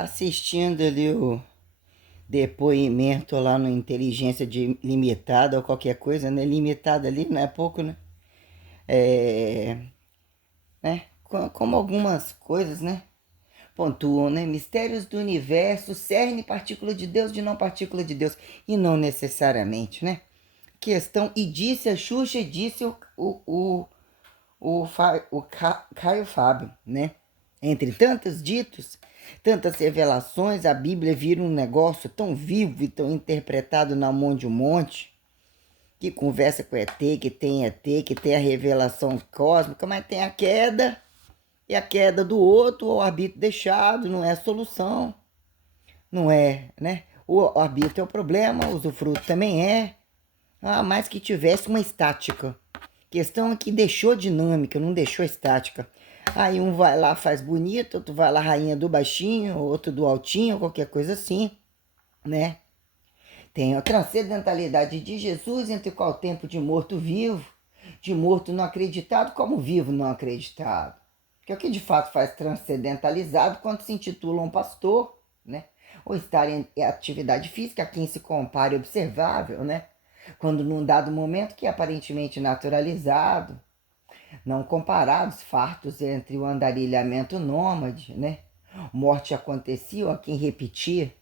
Assistindo ali o depoimento lá no Limitada ou qualquer coisa, né? Limitada ali, não é pouco, né? É, né? Como algumas coisas, né? Pontuam, né? Mistérios do universo, cerne partícula de Deus, de não partícula de Deus. E não necessariamente, né? Questão, e disse a Xuxa, e disse Caio Fábio, né? Entre tantos ditos, tantas revelações, a Bíblia vira um negócio tão vivo e tão interpretado na mão de um monte, que conversa com ET, que tem a revelação cósmica, mas tem a queda, e a queda do outro, ou o arbítrio deixado, não é a solução, não é, né? O arbítrio é o problema, o usufruto também é. Ah, mais que tivesse uma estática. Questão é que deixou dinâmica, não deixou estática. Aí um vai lá, faz bonito, outro vai lá, rainha do baixinho, outro do altinho, qualquer coisa assim, né? Tem a transcendentalidade de Jesus, entre qual tempo de morto-vivo, de morto não acreditado, como vivo não acreditado. Que é o que de fato faz transcendentalizado quando se intitula um pastor, né? Ou estar em atividade física, a quem se compara e observável, né? Quando num dado momento que é aparentemente naturalizado, não comparados, fartos entre o andarilhamento nômade, né? Morte acontecia, a quem repetia,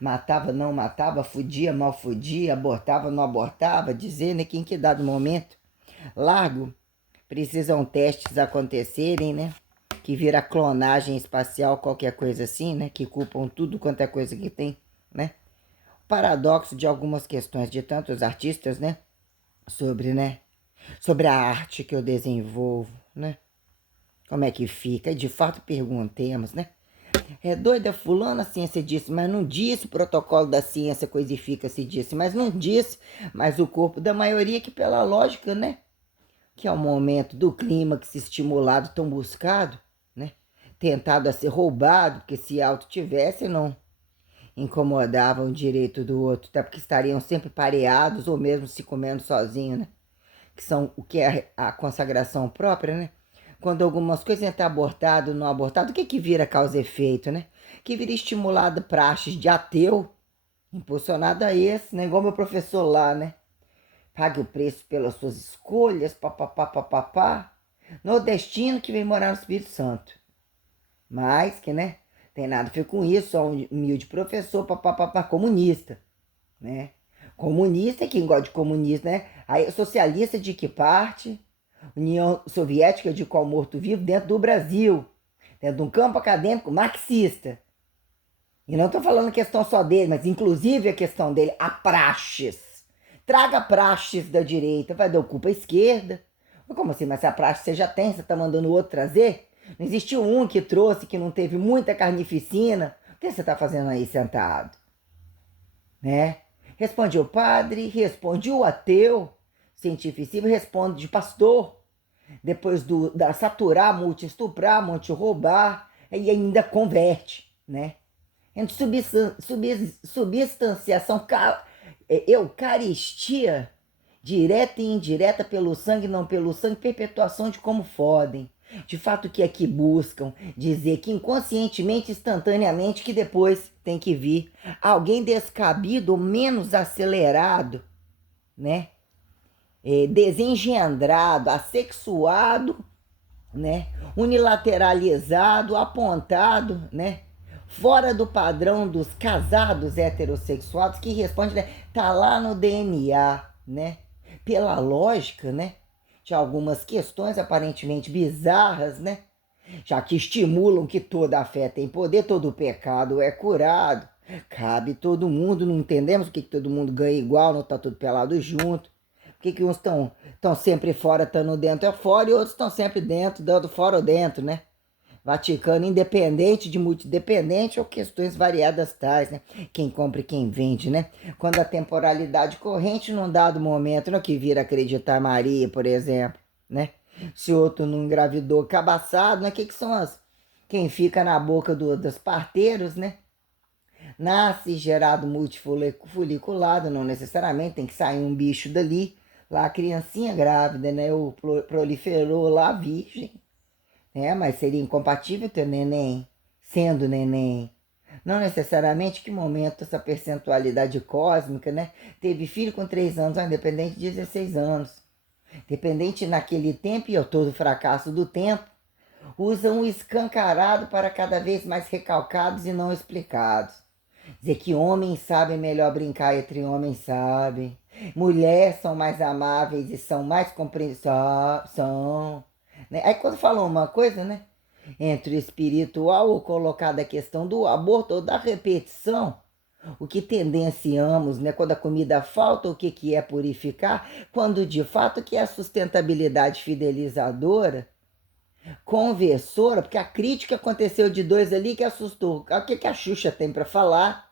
matava, não matava, fudia, mal fudia, abortava, não abortava, dizendo que em que dado momento, largo, precisam testes acontecerem, né? Que vira clonagem espacial, qualquer coisa assim, né? Que culpam tudo quanto é coisa que tem, né? O paradoxo de algumas questões de tantos artistas, né? Né? Sobre a arte que eu desenvolvo, né? Como é que fica? E de fato perguntemos, né? É doida fulana, a ciência disse, mas não disse, o protocolo da ciência coisifica-se disse, mas não disse, mas o corpo da maioria que pela lógica, né? Que é o momento do clímax estimulado, tão buscado, né? Tentado a ser roubado, porque se alto tivesse, não incomodavam o direito do outro, até porque estariam sempre pareados ou mesmo se comendo sozinho, né? Que são o que é a consagração própria, né? Quando algumas coisas entram abortado, não abortado, o que que vira causa e efeito, né? Que vira estimulado praxes de ateu, impulsionado a esse, né? Igual meu professor lá, né? Pague o preço pelas suas escolhas, papapá, papapá. Nordestino que vem morar no Espírito Santo. Mas que, né? Tem nada a ver com isso, só um humilde professor, papapá, comunista, né? Comunista é quem gosta de comunista, né? Aí, socialista de que parte? União Soviética de qual morto-vivo? Dentro do Brasil, dentro de um campo acadêmico marxista. E não estou falando questão só dele, mas inclusive a questão dele, a praxes. Traga praxes da direita, vai dar culpa à esquerda. Mas como assim? Mas se a praxe você já tem, você está mandando o outro trazer? Não existiu um que trouxe, que não teve muita carnificina? O que você está fazendo aí sentado? Né? Responde o padre, responde o ateu, cientificista, responde de pastor, depois da saturar, multi-estuprar, multi-roubar, e ainda converte, né? Entre substanciação, eucaristia, direta e indireta pelo sangue, não pelo sangue, perpetuação de como fodem. De fato, que aqui buscam dizer que inconscientemente, instantaneamente, que depois tem que vir alguém descabido ou menos acelerado, né? Desengendrado, assexuado, né? Unilateralizado, apontado, né? Fora do padrão dos casados heterossexuados que responde, né? Tá lá no DNA, né? Pela lógica, né? De algumas questões aparentemente bizarras, né? Já que estimulam que toda a fé tem poder, todo o pecado é curado, cabe todo mundo, não entendemos o que todo mundo ganha igual, não tá tudo pelado junto. Por que uns estão sempre fora, estando dentro é fora, e outros estão sempre dentro, dando fora ou dentro, né? Vaticano independente de multidependente ou questões variadas tais, né? Quem compra e quem vende, né? Quando a temporalidade corrente num dado momento, no que vira acreditar Maria, por exemplo, né? Se outro não engravidou cabaçado, né? Que são as... Quem fica na boca dos parteiros, né? Nasce gerado multifoliculado, não necessariamente, tem que sair um bicho dali. Lá a criancinha grávida, né? O proliferou lá virgem, né? Mas seria incompatível ter neném, sendo neném. Não necessariamente que momento essa percentualidade cósmica, né? Teve filho com 3 anos, independente de 16 anos. Dependente naquele tempo, e eu todo fracasso do tempo, usam o escancarado para cada vez mais recalcados e não explicados. Dizer que homens sabem melhor brincar entre homens sabem. Mulheres são mais amáveis e são mais compreensivas. São. Né? Aí quando falam uma coisa, né? Entre o espiritual ou colocada a questão do aborto ou da repetição, o que tendenciamos, né? Quando a comida falta, o que é purificar? Quando de fato que é a sustentabilidade fidelizadora, conversora, porque a crítica aconteceu de 2 ali que assustou. O que a Xuxa tem para falar,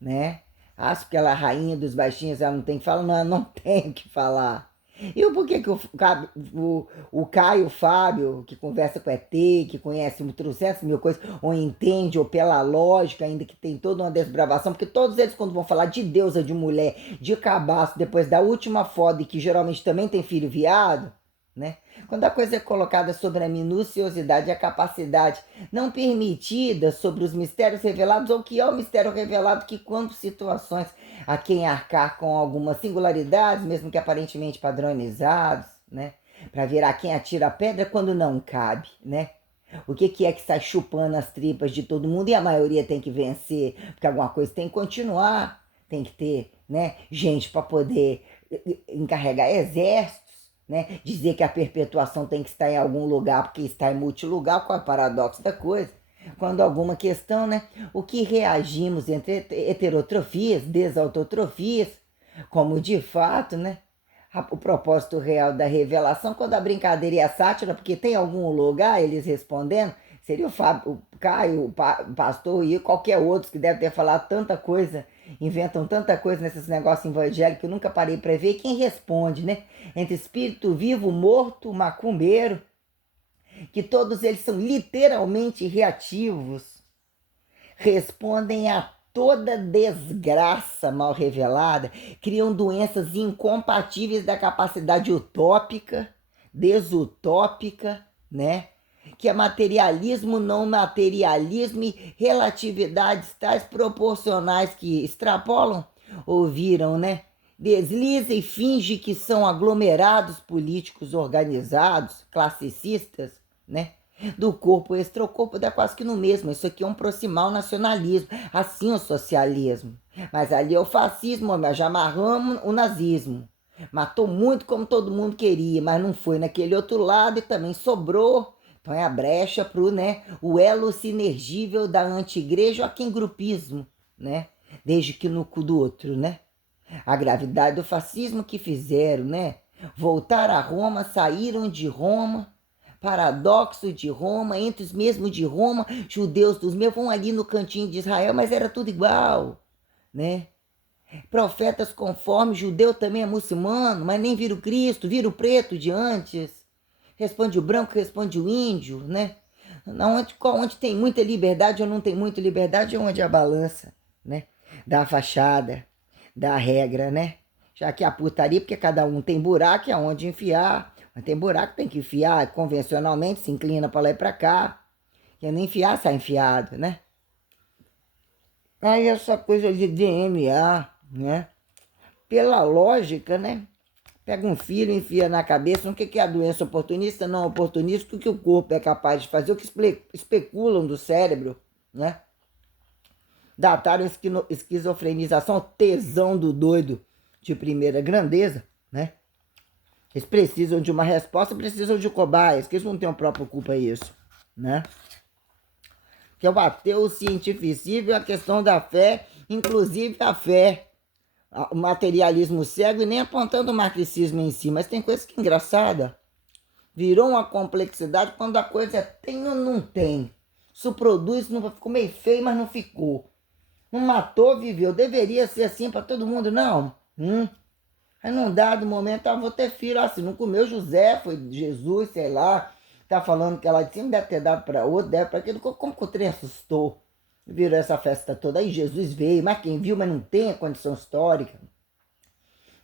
né? Acho que ela é a rainha dos baixinhos, ela não tem que falar, não, não tem o que falar. E o porquê que o Caio Fábio, que conversa com ET, que conhece 300 mil coisas, ou entende, ou pela lógica, ainda que tem toda uma desbravação, porque todos eles, quando vão falar de deusa, de mulher, de cabaço, depois da última foda, e que geralmente também tem filho viado, né? Quando a coisa é colocada sobre a minuciosidade e a capacidade não permitida sobre os mistérios revelados, ou que é o mistério revelado, que quando situações a quem arcar com algumas singularidades, mesmo que aparentemente padronizados, né? Para ver a quem atira a pedra quando não cabe, né? O que é que sai chupando as tripas de todo mundo e a maioria tem que vencer, porque alguma coisa tem que continuar, tem que ter, né, gente para poder encarregar exércitos, né? Dizer que a perpetuação tem que estar em algum lugar porque está em multilugar, qual é o paradoxo da coisa? Quando alguma questão, né? O que reagimos entre heterotrofias, desautotrofias, como de fato, né? O propósito real da revelação, quando a brincadeira e a sátira, porque tem algum lugar, eles respondendo, seria o Fábio, o Caio, o pastor e qualquer outro que deve ter falado tanta coisa, inventam tanta coisa nesses negócios evangélicos que eu nunca parei para ver. Quem responde, né? Entre espírito vivo, morto, macumbeiro, que todos eles são literalmente reativos, respondem a toda desgraça mal revelada, criam doenças incompatíveis da capacidade utópica, desutópica, né? Que é materialismo, não materialismo e relatividades tais proporcionais que extrapolam, ouviram, né? Desliza e finge que são aglomerados políticos organizados, classicistas, né? Do corpo extra, o corpo dá quase que no mesmo. Isso aqui é um proximal nacionalismo, assim o socialismo. Mas ali é o fascismo, mas já amarramos o nazismo. Matou muito como todo mundo queria, mas não foi naquele outro lado e também sobrou. Põe a brecha pro, né, o elo sinergível da anti-igreja, aqui em grupismo, né? Desde que no cu do outro, né? A gravidade do fascismo que fizeram, né? Voltar a Roma, saíram de Roma, paradoxo de Roma, entre os mesmos de Roma, judeus dos meus vão ali no cantinho de Israel, mas era tudo igual, né? Profetas conforme, judeu também é muçulmano, mas nem vira o Cristo, vira o preto de antes. Responde o branco, responde o índio, né? Onde tem muita liberdade ou não tem muita liberdade, é onde a balança, né? Da fachada, da regra, né? Já que a putaria, porque cada um tem buraco, é onde enfiar. Mas tem buraco, tem que enfiar. Convencionalmente se inclina para lá e para cá. Quem não enfiar, sai enfiado, né? Aí essa coisa de DNA, né? Pela lógica, né? Pega um filho, enfia na cabeça. O que é a doença oportunista? Não oportunista, o que o corpo é capaz de fazer, o que especulam do cérebro, né? Dataram esquizofrenização, tesão do doido de primeira grandeza, né? Eles precisam de uma resposta, precisam de cobaias, que eles não têm a própria culpa isso, né? Que é o ateu cientificível, a questão da fé, inclusive a fé, o materialismo cego, e nem apontando o marxismo em si, mas tem coisa que é engraçada. Virou uma complexidade quando a coisa é tem ou não tem. Isso produz, não ficou meio feio, mas não ficou. Não matou, viveu. Deveria ser assim para todo mundo, não. Aí num dado momento, vou ter filho assim, não comeu José, foi Jesus, sei lá. Tá falando que ela de cima deve ter dado para outro, deve para aquilo. Como que o trem assustou? Virou essa festa toda. Aí Jesus veio, mas quem viu, mas não tem a condição histórica.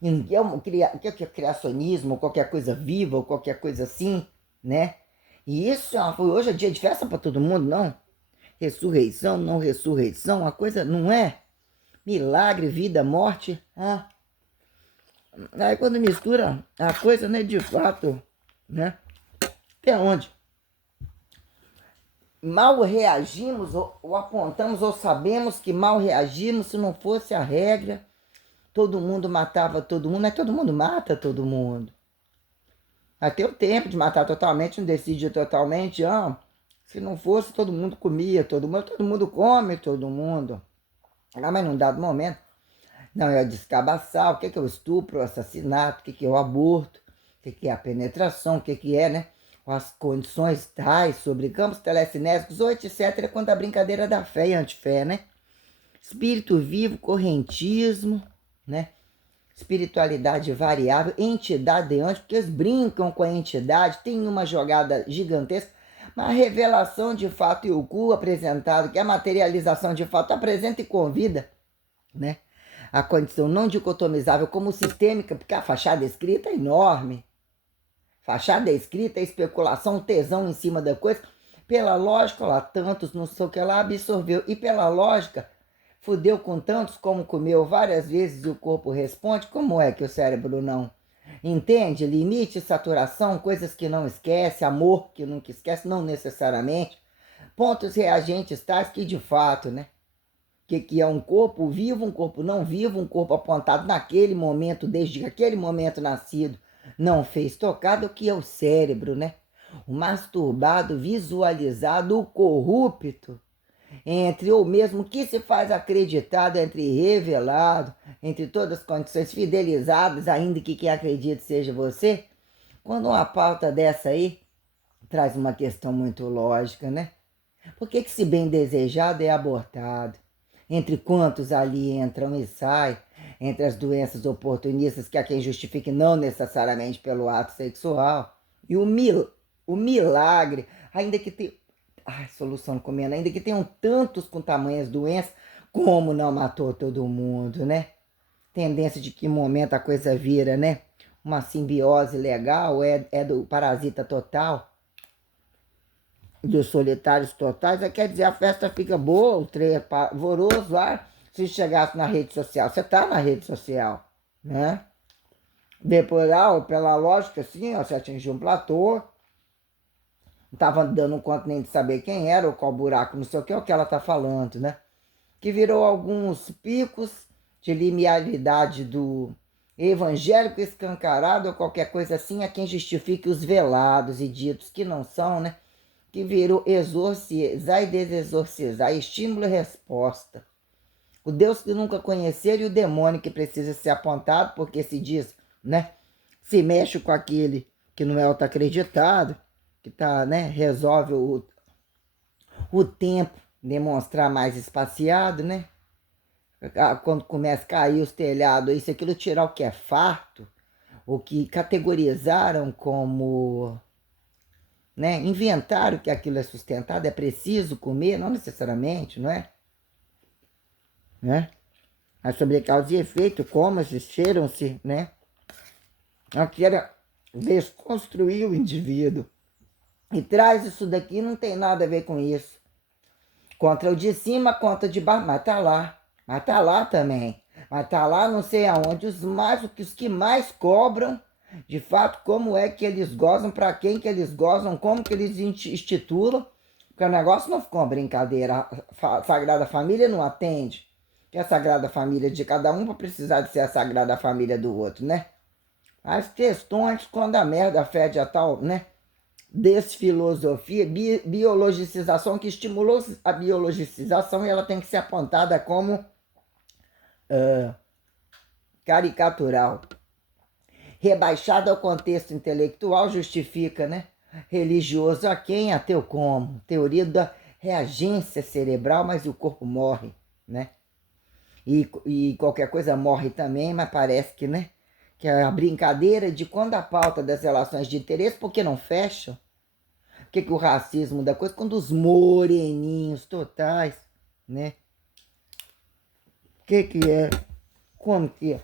E não é criacionismo, qualquer coisa viva, ou qualquer coisa assim, né? E isso hoje é dia de festa para todo mundo, não. ressurreição, não ressurreição, a coisa não é milagre, vida, morte. Aí quando mistura a coisa, né, de fato, né, até onde mal reagimos ou apontamos ou sabemos que mal reagimos, se não fosse a regra, todo mundo matava todo mundo, mas todo mundo mata todo mundo. Até o tempo de matar totalmente, não decide totalmente, se não fosse todo mundo comia, todo mundo come todo mundo. Mas num dado momento, não é o descabaçar, o que é o estupro, o assassinato, o que é o aborto, o que é a penetração, o que é, né? As condições tais sobre campos telecinésicos, ou etc., quanto à brincadeira da fé e antifé, né? Espírito vivo, correntismo, né? Espiritualidade variável, entidade de anjo, porque eles brincam com a entidade, tem uma jogada gigantesca, mas a revelação de fato e o cu apresentado, que é a materialização de fato, apresenta e convida, né? A condição não dicotomizável como sistêmica, porque a fachada escrita é enorme. Fachada escrita é especulação, tesão em cima da coisa. Pela lógica, lá, tantos não sei o que lá absorveu. E pela lógica, fudeu com tantos como comeu várias vezes e o corpo responde. Como é que o cérebro não entende? Limite, saturação, coisas que não esquece, amor que nunca esquece, não necessariamente. Pontos reagentes tais que de fato, né? Que é um corpo vivo, um corpo não vivo, um corpo apontado naquele momento, desde aquele momento nascido, não fez tocado, que é o cérebro, né? O masturbado, visualizado, o corrupto, entre ou mesmo que se faz acreditado, entre revelado, entre todas as condições fidelizadas, ainda que quem acredite seja você, quando uma pauta dessa aí traz uma questão muito lógica, né? Por que se bem desejado é abortado? Entre quantos ali entram e saem, entre as doenças oportunistas que há quem justifique não necessariamente pelo ato sexual, e o milagre, ainda que tenha, solução comendo, ainda que tenham tantos com tamanhas doenças, como não matou todo mundo, né? Tendência de que momento a coisa vira, né? Uma simbiose legal, é do parasita total, dos solitários totais, quer dizer, a festa fica boa, o trem é pavoroso, se chegasse na rede social. Você tá na rede social, né? Depois, pela lógica, assim, você atingiu um platô, não estava dando conta nem de saber quem era, ou qual buraco, não sei o que ela tá falando, né? Que virou alguns picos de linearidade do evangélico escancarado, ou qualquer coisa assim, a quem justifique os velados e ditos que não são, né? Que virou exorcizar e desexorcizar, estímulo e resposta. O Deus que nunca conheceram e o demônio que precisa ser apontado, porque se diz, né? Se mexe com aquele que não é auto-acreditado, que tá, né? Resolve o tempo demonstrar mais espaciado, né? Quando começa a cair os telhados, isso aquilo tirar o que é farto, o que categorizaram como, né? Inventaram que aquilo é sustentado, é preciso comer, não necessariamente, não é? Né? Mas sobre causa e efeito, como-se, cheiram-se, né? Aqui era desconstruir o indivíduo. E traz isso daqui, não tem nada a ver com isso. Contra o de cima, contra o de baixo, mas tá lá também. Mas tá lá não sei aonde, os que mais cobram, de fato, como é que eles gozam, para quem que eles gozam, como que eles institulam, porque o negócio não ficou uma brincadeira. A Sagrada Família não atende, que é a Sagrada Família de cada um para precisar de ser a Sagrada Família do outro, né? As questões, quando a merda fede a tal, né? Desfilosofia, biologicização, que estimulou a biologicização e ela tem que ser apontada como caricatural. Rebaixada ao contexto intelectual, justifica, né? Religioso a quem? Ateu como? Teoria da reagência cerebral, mas o corpo morre, né? E qualquer coisa morre também, mas parece que, né? Que é a brincadeira de quando a pauta das relações de interesse, porque não fecham? O que o racismo da coisa? Quando os moreninhos totais, né? O que é? Como que é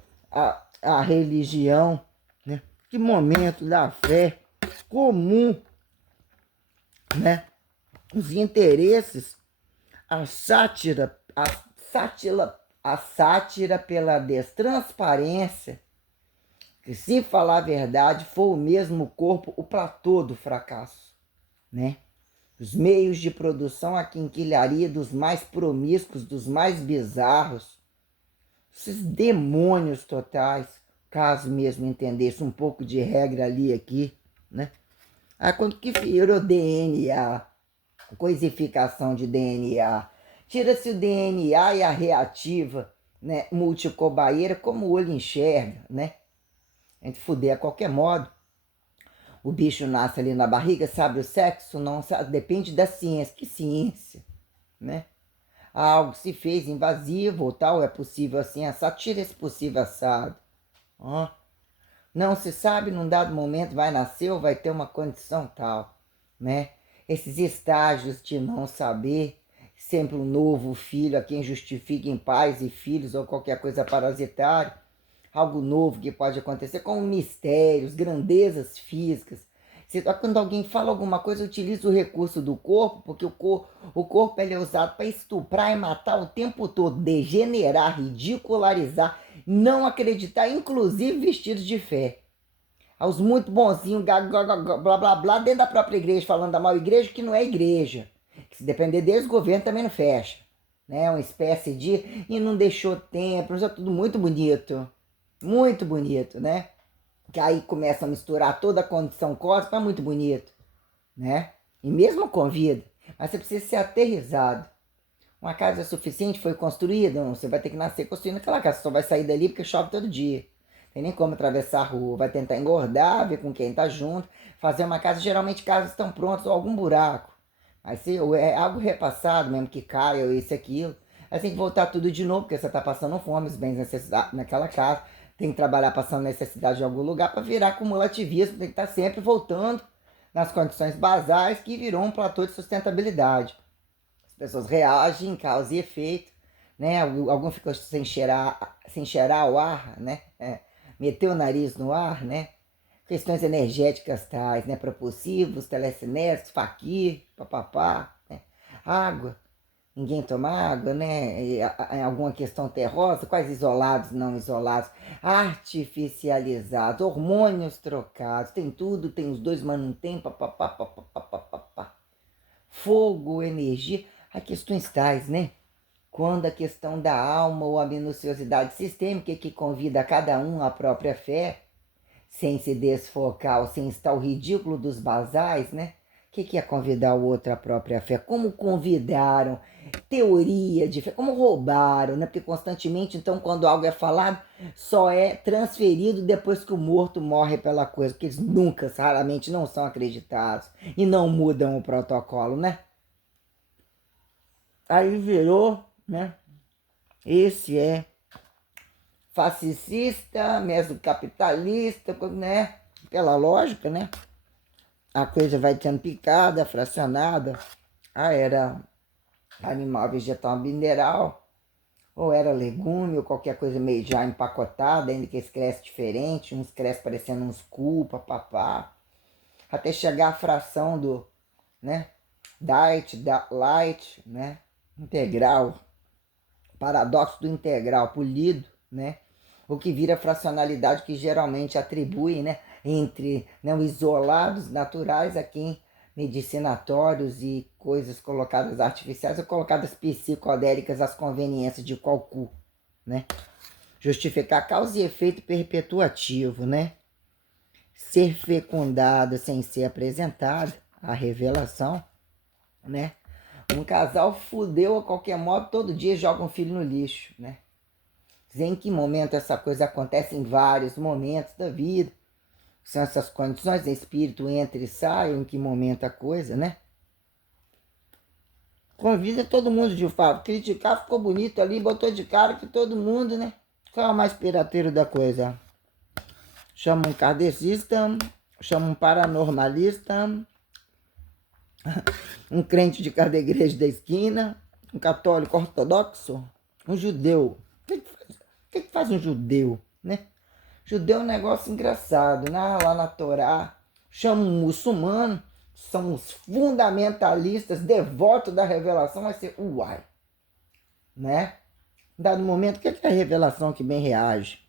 a religião, né? Que momento da fé comum, né? Os interesses a sátira pela destransparência, que se falar a verdade, foi o mesmo corpo o platô do fracasso, né? Os meios de produção, a quinquilharia dos mais promíscuos, dos mais bizarros, esses demônios totais, caso mesmo entendesse um pouco de regra ali aqui, né? Quando que virou DNA, coisificação de DNA, tira-se o DNA e a reativa, né, multicobaeira, como o olho enxerga, né? A gente fuder a qualquer modo. O bicho nasce ali na barriga, sabe o sexo? Não sabe, depende da ciência. Que ciência, né? Algo se fez invasivo ou tal, é possível assim, assado. Tira esse possível assado. Ó. Não se sabe, num dado momento vai nascer ou vai ter uma condição tal, né? Esses estágios de não saber, sempre um novo filho a quem justifiquem pais e filhos ou qualquer coisa parasitária, algo novo que pode acontecer, como mistérios, grandezas físicas. Quando alguém fala alguma coisa, utiliza o recurso do corpo, porque o corpo ele é usado para estuprar e matar o tempo todo, degenerar, ridicularizar, não acreditar, inclusive vestidos de fé. Aos muito bonzinhos, blá blá blá, dentro da própria igreja, falando da mal igreja, que não é igreja. Que se depender deles, o governo também não fecha. Né? Uma espécie de. E não deixou tempo, isso é tudo muito bonito. Muito bonito, né? Que aí começa a misturar toda a condição cósmica, é muito bonito, né? E mesmo com vida, mas você precisa ser aterrizado. Uma casa é suficiente, foi construída, não, você vai ter que nascer construindo aquela casa, você só vai sair dali porque chove todo dia. Tem nem como atravessar a rua, vai tentar engordar, ver com quem tá junto, fazer uma casa, geralmente casas estão prontas ou algum buraco. Aí se é algo repassado, mesmo que caia ou isso aquilo. Aí tem que voltar tudo de novo, porque você tá passando fome, os bens necessidades naquela casa. Tem que trabalhar passando necessidade em algum lugar para virar acumulativismo, tem que estar sempre voltando nas condições basais que virou um platô de sustentabilidade. As pessoas reagem, causa e efeito, né? Algum ficou sem cheirar o ar, né? Meteu o nariz no ar, né? Questões energéticas tais, né? Propulsivos, telecinéticos, faquir, papapá, né? Água, ninguém toma água, né? Alguma questão terrosa, quais isolados, não isolados, artificializados, hormônios trocados, tem tudo, tem os dois, mas não tem, papapá, papapá, papapá. Fogo, energia, há questões tais, né? Quando a questão da alma ou a minuciosidade sistêmica que convida cada um à própria fé, sem se desfocar ou sem estar o ridículo dos basais, né? O que é convidar o outro à própria fé? Como convidaram? Teoria de fé, como roubaram, né? Porque constantemente, então, quando algo é falado, só é transferido depois que o morto morre pela coisa, porque eles nunca, raramente, não são acreditados e não mudam o protocolo, né? Aí virou, né? Esse é fascista, mesocapitalista, né? Pela lógica, né? A coisa vai sendo picada, fracionada. Era animal, vegetal, mineral, ou era legume, ou qualquer coisa meio já empacotada, ainda que eles crescem diferente, uns crescem parecendo uns culpa, papá, até chegar a fração do, né? Diet, light, né? Integral, paradoxo do integral polido, né? O que vira fracionalidade que geralmente atribui, né, entre, né, os isolados naturais a quem medicinatórios e coisas colocadas artificiais ou colocadas psicodélicas às conveniências de qual cu, né? Justificar causa e efeito perpetuativo, né? Ser fecundado sem ser apresentado, a revelação, né? Um casal fudeu a qualquer modo, todo dia joga um filho no lixo, né? Em que momento essa coisa acontece? Em vários momentos da vida. São essas condições, o espírito entra e sai, em que momento a coisa, né? Convida todo mundo de fato. Criticar ficou bonito ali, botou de cara que todo mundo, né? Qual é o mais pirateiro da coisa? Chama um kardecista, chama um paranormalista, um crente de cada igreja da esquina, um católico ortodoxo, um judeu. O que faz um judeu, né? Judeu é um negócio engraçado, né? Lá na Torá, chama um muçulmano, são os fundamentalistas, devotos da revelação, vai ser uai, né? Dado momento, o que é a revelação que bem reage?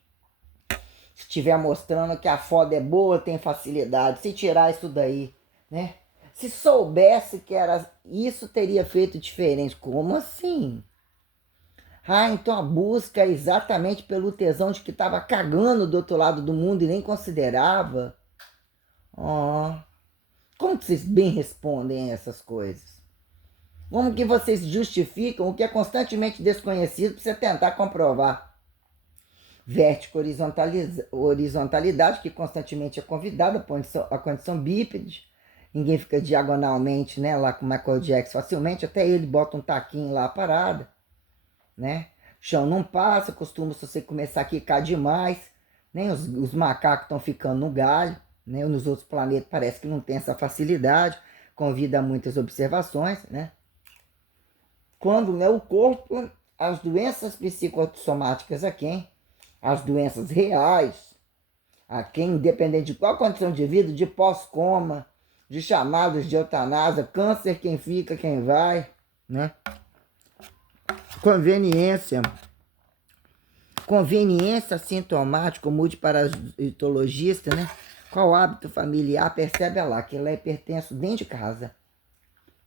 Se estiver mostrando que a foda é boa, tem facilidade, se tirar isso daí, né? Se soubesse que era isso, teria feito diferente. Como assim? Ah, então a busca é exatamente pelo tesão de que estava cagando do outro lado do mundo e nem considerava. Ó, como que vocês bem respondem a essas coisas? Como que vocês justificam o que é constantemente desconhecido para você tentar comprovar? Vértico horizontalidade, que constantemente é convidada, a condição bípede. Ninguém fica diagonalmente, né, lá com o Michael Jackson facilmente, até ele bota um taquinho lá parada, né? Chão não passa, costuma, se você começar a quicar demais, né? Os macacos estão ficando no galho, né? Nos outros planetas parece que não tem essa facilidade, convida a muitas observações, né? Quando, né, o corpo, as doenças psicossomáticas a quem? As doenças reais, a quem, independente de qual condição de vida, de pós-coma, de chamados de eutanásia, câncer, quem fica, quem vai, né? Conveniência sintomática, multiparasitologista, né? Qual hábito familiar percebe lá que ele é hipertenso dentro de casa?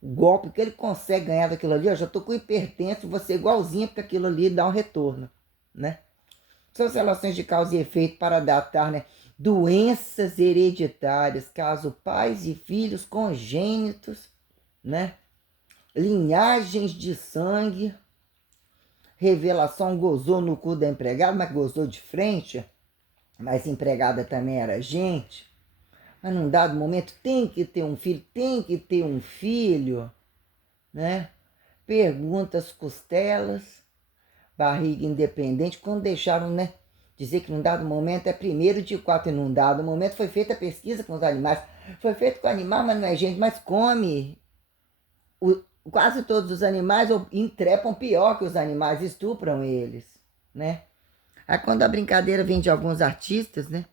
O golpe que ele consegue ganhar daquilo ali, eu já tô com hipertenso, você igualzinho, porque aquilo ali dá um retorno, né? São as relações de causa e efeito para datar, né? Doenças hereditárias, caso pais e filhos congênitos, né? Linhagens de sangue, revelação gozou no cu da empregada, mas gozou de frente, mas empregada também era gente. Mas num dado momento tem que ter um filho, né? Perguntas costelas, barriga independente, quando deixaram, né? Dizer que num dado momento é 1º de 4, e num dado momento foi feita a pesquisa com os animais. Foi feito com animal, mas não é gente, mas come. Quase todos os animais entrepam pior que os animais, estupram eles, né? Aí quando a brincadeira vem de alguns artistas, né?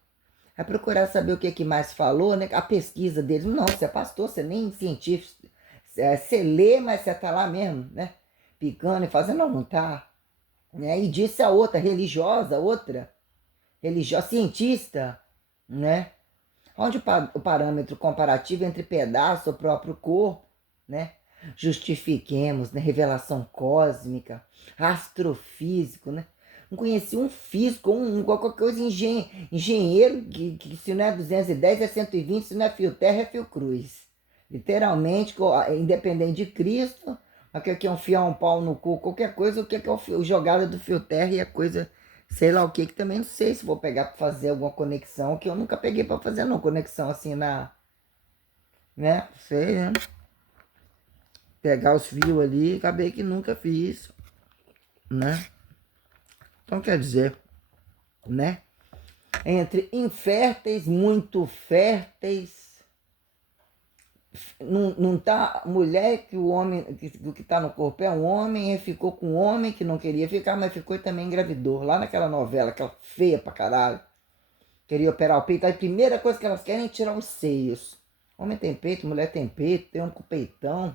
É procurar saber o que mais falou, né? A pesquisa deles. Não, você é pastor, você nem científico. Você lê, mas você tá lá mesmo, né? Picando e fazendo, não tá. Né? E disse a outra, religiosa, cientista, né? Onde o parâmetro comparativo entre pedaço e o próprio corpo, né? Justifiquemos, né? Revelação cósmica, astrofísico, né? Não conheci um físico, qualquer coisa, engenheiro, que se não é 210 é 120, se não é fio terra é fio cruz. Literalmente, independente de Cristo, o que é enfiar um pau no cu, qualquer coisa, o que é o jogada do fio terra e a coisa, sei lá o que também não sei se vou pegar para fazer alguma conexão, que eu nunca peguei para fazer não, conexão assim né, sei, né, pegar os fios ali, acabei que nunca fiz, né, então quer dizer, né, entre inférteis, muito férteis, não tá, mulher que o homem, que tá no corpo é um homem, e ficou com um homem que não queria ficar, mas ficou e também engravidou, lá naquela novela, aquela feia pra caralho, queria operar o peito, aí a primeira coisa que elas querem é tirar os seios. Homem tem peito, mulher tem peito, tem um com peitão.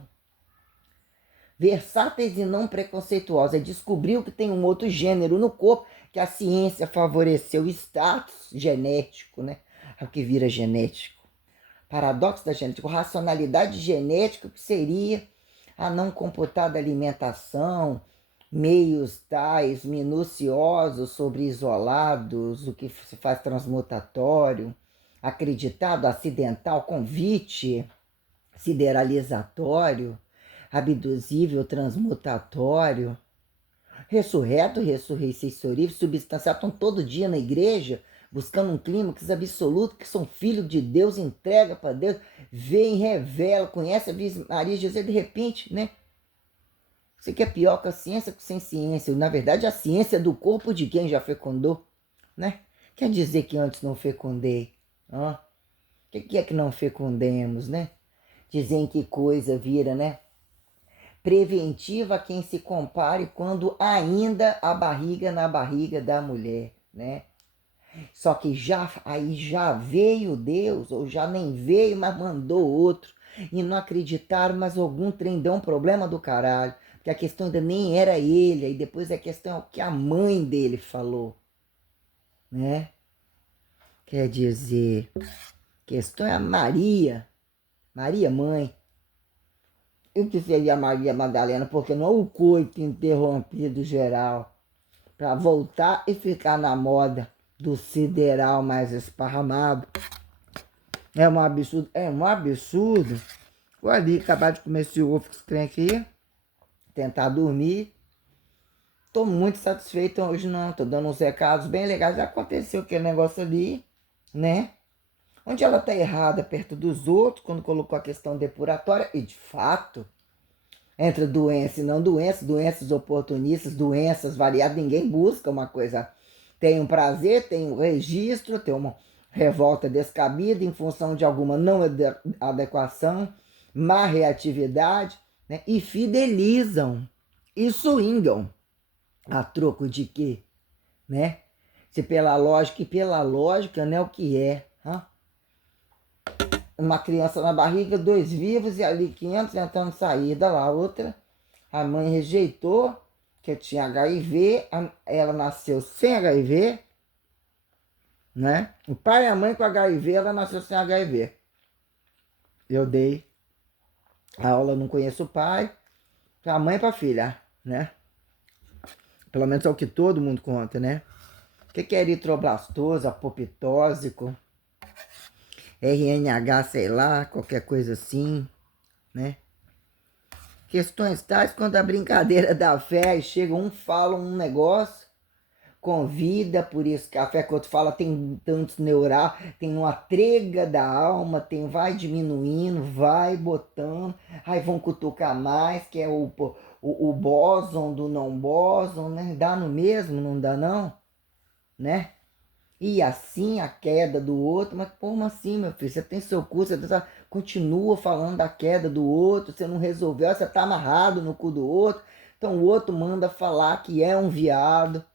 Versáteis e não preconceituosos, é descobriu que tem um outro gênero no corpo, que a ciência favoreceu o status genético, né? É o que vira genético. Paradoxo da genética, racionalidade genética, que seria a não computada alimentação, meios tais minuciosos sobre isolados, o que se faz transmutatório, acreditado, acidental, convite, sideralizatório, abduzível, transmutatório, ressurreto, ressurreições, substancial, estão todo dia na igreja, buscando um clímax absoluto, que são filhos de Deus, entrega para Deus, vem, revela, conhece a Virgem Maria, Jesus, de repente, né? Isso aqui é pior que a ciência sem ciência. Na verdade, a ciência é do corpo de quem já fecundou, né? Quer dizer que antes não fecundei. O que é que não fecundemos, né? Dizem que coisa vira, né? Preventiva a quem se compare quando ainda a barriga na barriga da mulher, né? Só que aí já veio Deus, ou já nem veio, mas mandou outro, e não acreditaram, mas algum trem deu um problema do caralho. Porque a questão ainda nem era ele, aí depois a questão é o que a mãe dele falou, né? Quer dizer, a questão é a Maria, Maria mãe. Eu que seria a Maria Madalena, porque não é o coito interrompido geral, para voltar e ficar na moda do sideral mais esparramado. É um absurdo, é um absurdo. Vou ali acabar de comer esse ovo que esse trem aqui, tentar dormir. Tô muito satisfeito hoje não, tô dando uns recados bem legais. Já aconteceu aquele negócio ali, né? Onde ela tá errada perto dos outros, quando colocou a questão depuratória, e de fato, entre doença e não doença, doenças oportunistas, doenças variadas, ninguém busca uma coisa. Tem um prazer, tem um registro, tem uma revolta descabida em função de alguma não adequação, má reatividade, né? E fidelizam e swingam. A troco de quê? Né? Se pela lógica, e pela lógica, né, o que é? Hã? Uma criança na barriga, dois vivos e ali 500 tentando sair da lá. Outra, a mãe rejeitou, que tinha HIV, ela nasceu sem HIV, né? O pai e a mãe com HIV, ela nasceu sem HIV. Eu dei a aula, não conheço o pai, pra mãe e pra filha, né? Pelo menos é o que todo mundo conta, né? O que é eritroblastose, apoptósico, RNH, sei lá, qualquer coisa assim, né? Questões tais, quando a brincadeira da fé, e chega um, fala um negócio, convida, por isso que a fé que outro fala tem tantos neural, tem uma trega da alma, tem vai diminuindo, vai botando, aí vão cutucar mais, que é o bóson do não bóson, né? Dá no mesmo, não dá não, né? E assim a queda do outro, mas como assim, meu filho? Você tem seu curso, você continua falando da queda do outro, você não resolveu, você tá amarrado no cu do outro, então o outro manda falar que é um viado,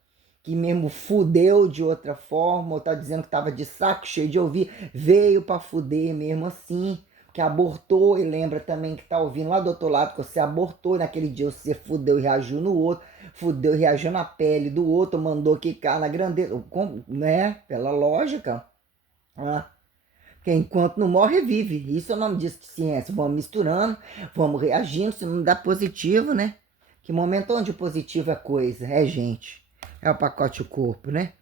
que mesmo fudeu de outra forma, ou tá dizendo que tava de saco cheio de ouvir, veio pra fuder mesmo assim, que abortou, e lembra também que tá ouvindo lá do outro lado, que você abortou, e naquele dia você fudeu e reagiu no outro, fudeu e reagiu na pele do outro, mandou quicar na grandeza, né? Pela lógica. Ah, porque enquanto não morre, vive. Isso é o nome disso de ciência. Vamos misturando, vamos reagindo, se não dá positivo, né? Que momento onde o positivo é coisa, é gente. É o pacote o corpo, né?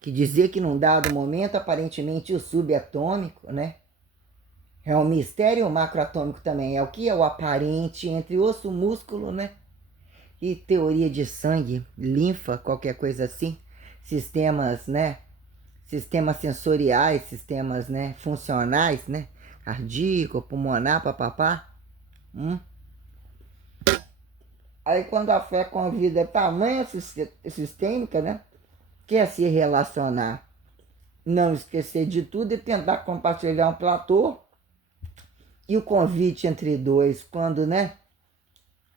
Que dizer que num dado momento, aparentemente, o subatômico, né? É um mistério, o macroatômico também. É o que é o aparente entre osso, músculo, né? E teoria de sangue, linfa, qualquer coisa assim, sistemas, né? Sistemas sensoriais, sistemas, né? Funcionais, né? Cardíaco, pulmonar, papapá. Aí quando a fé convida tamanha sistêmica, né? Quer se relacionar, não esquecer de tudo e tentar compartilhar um platô. E o convite entre dois, quando, né?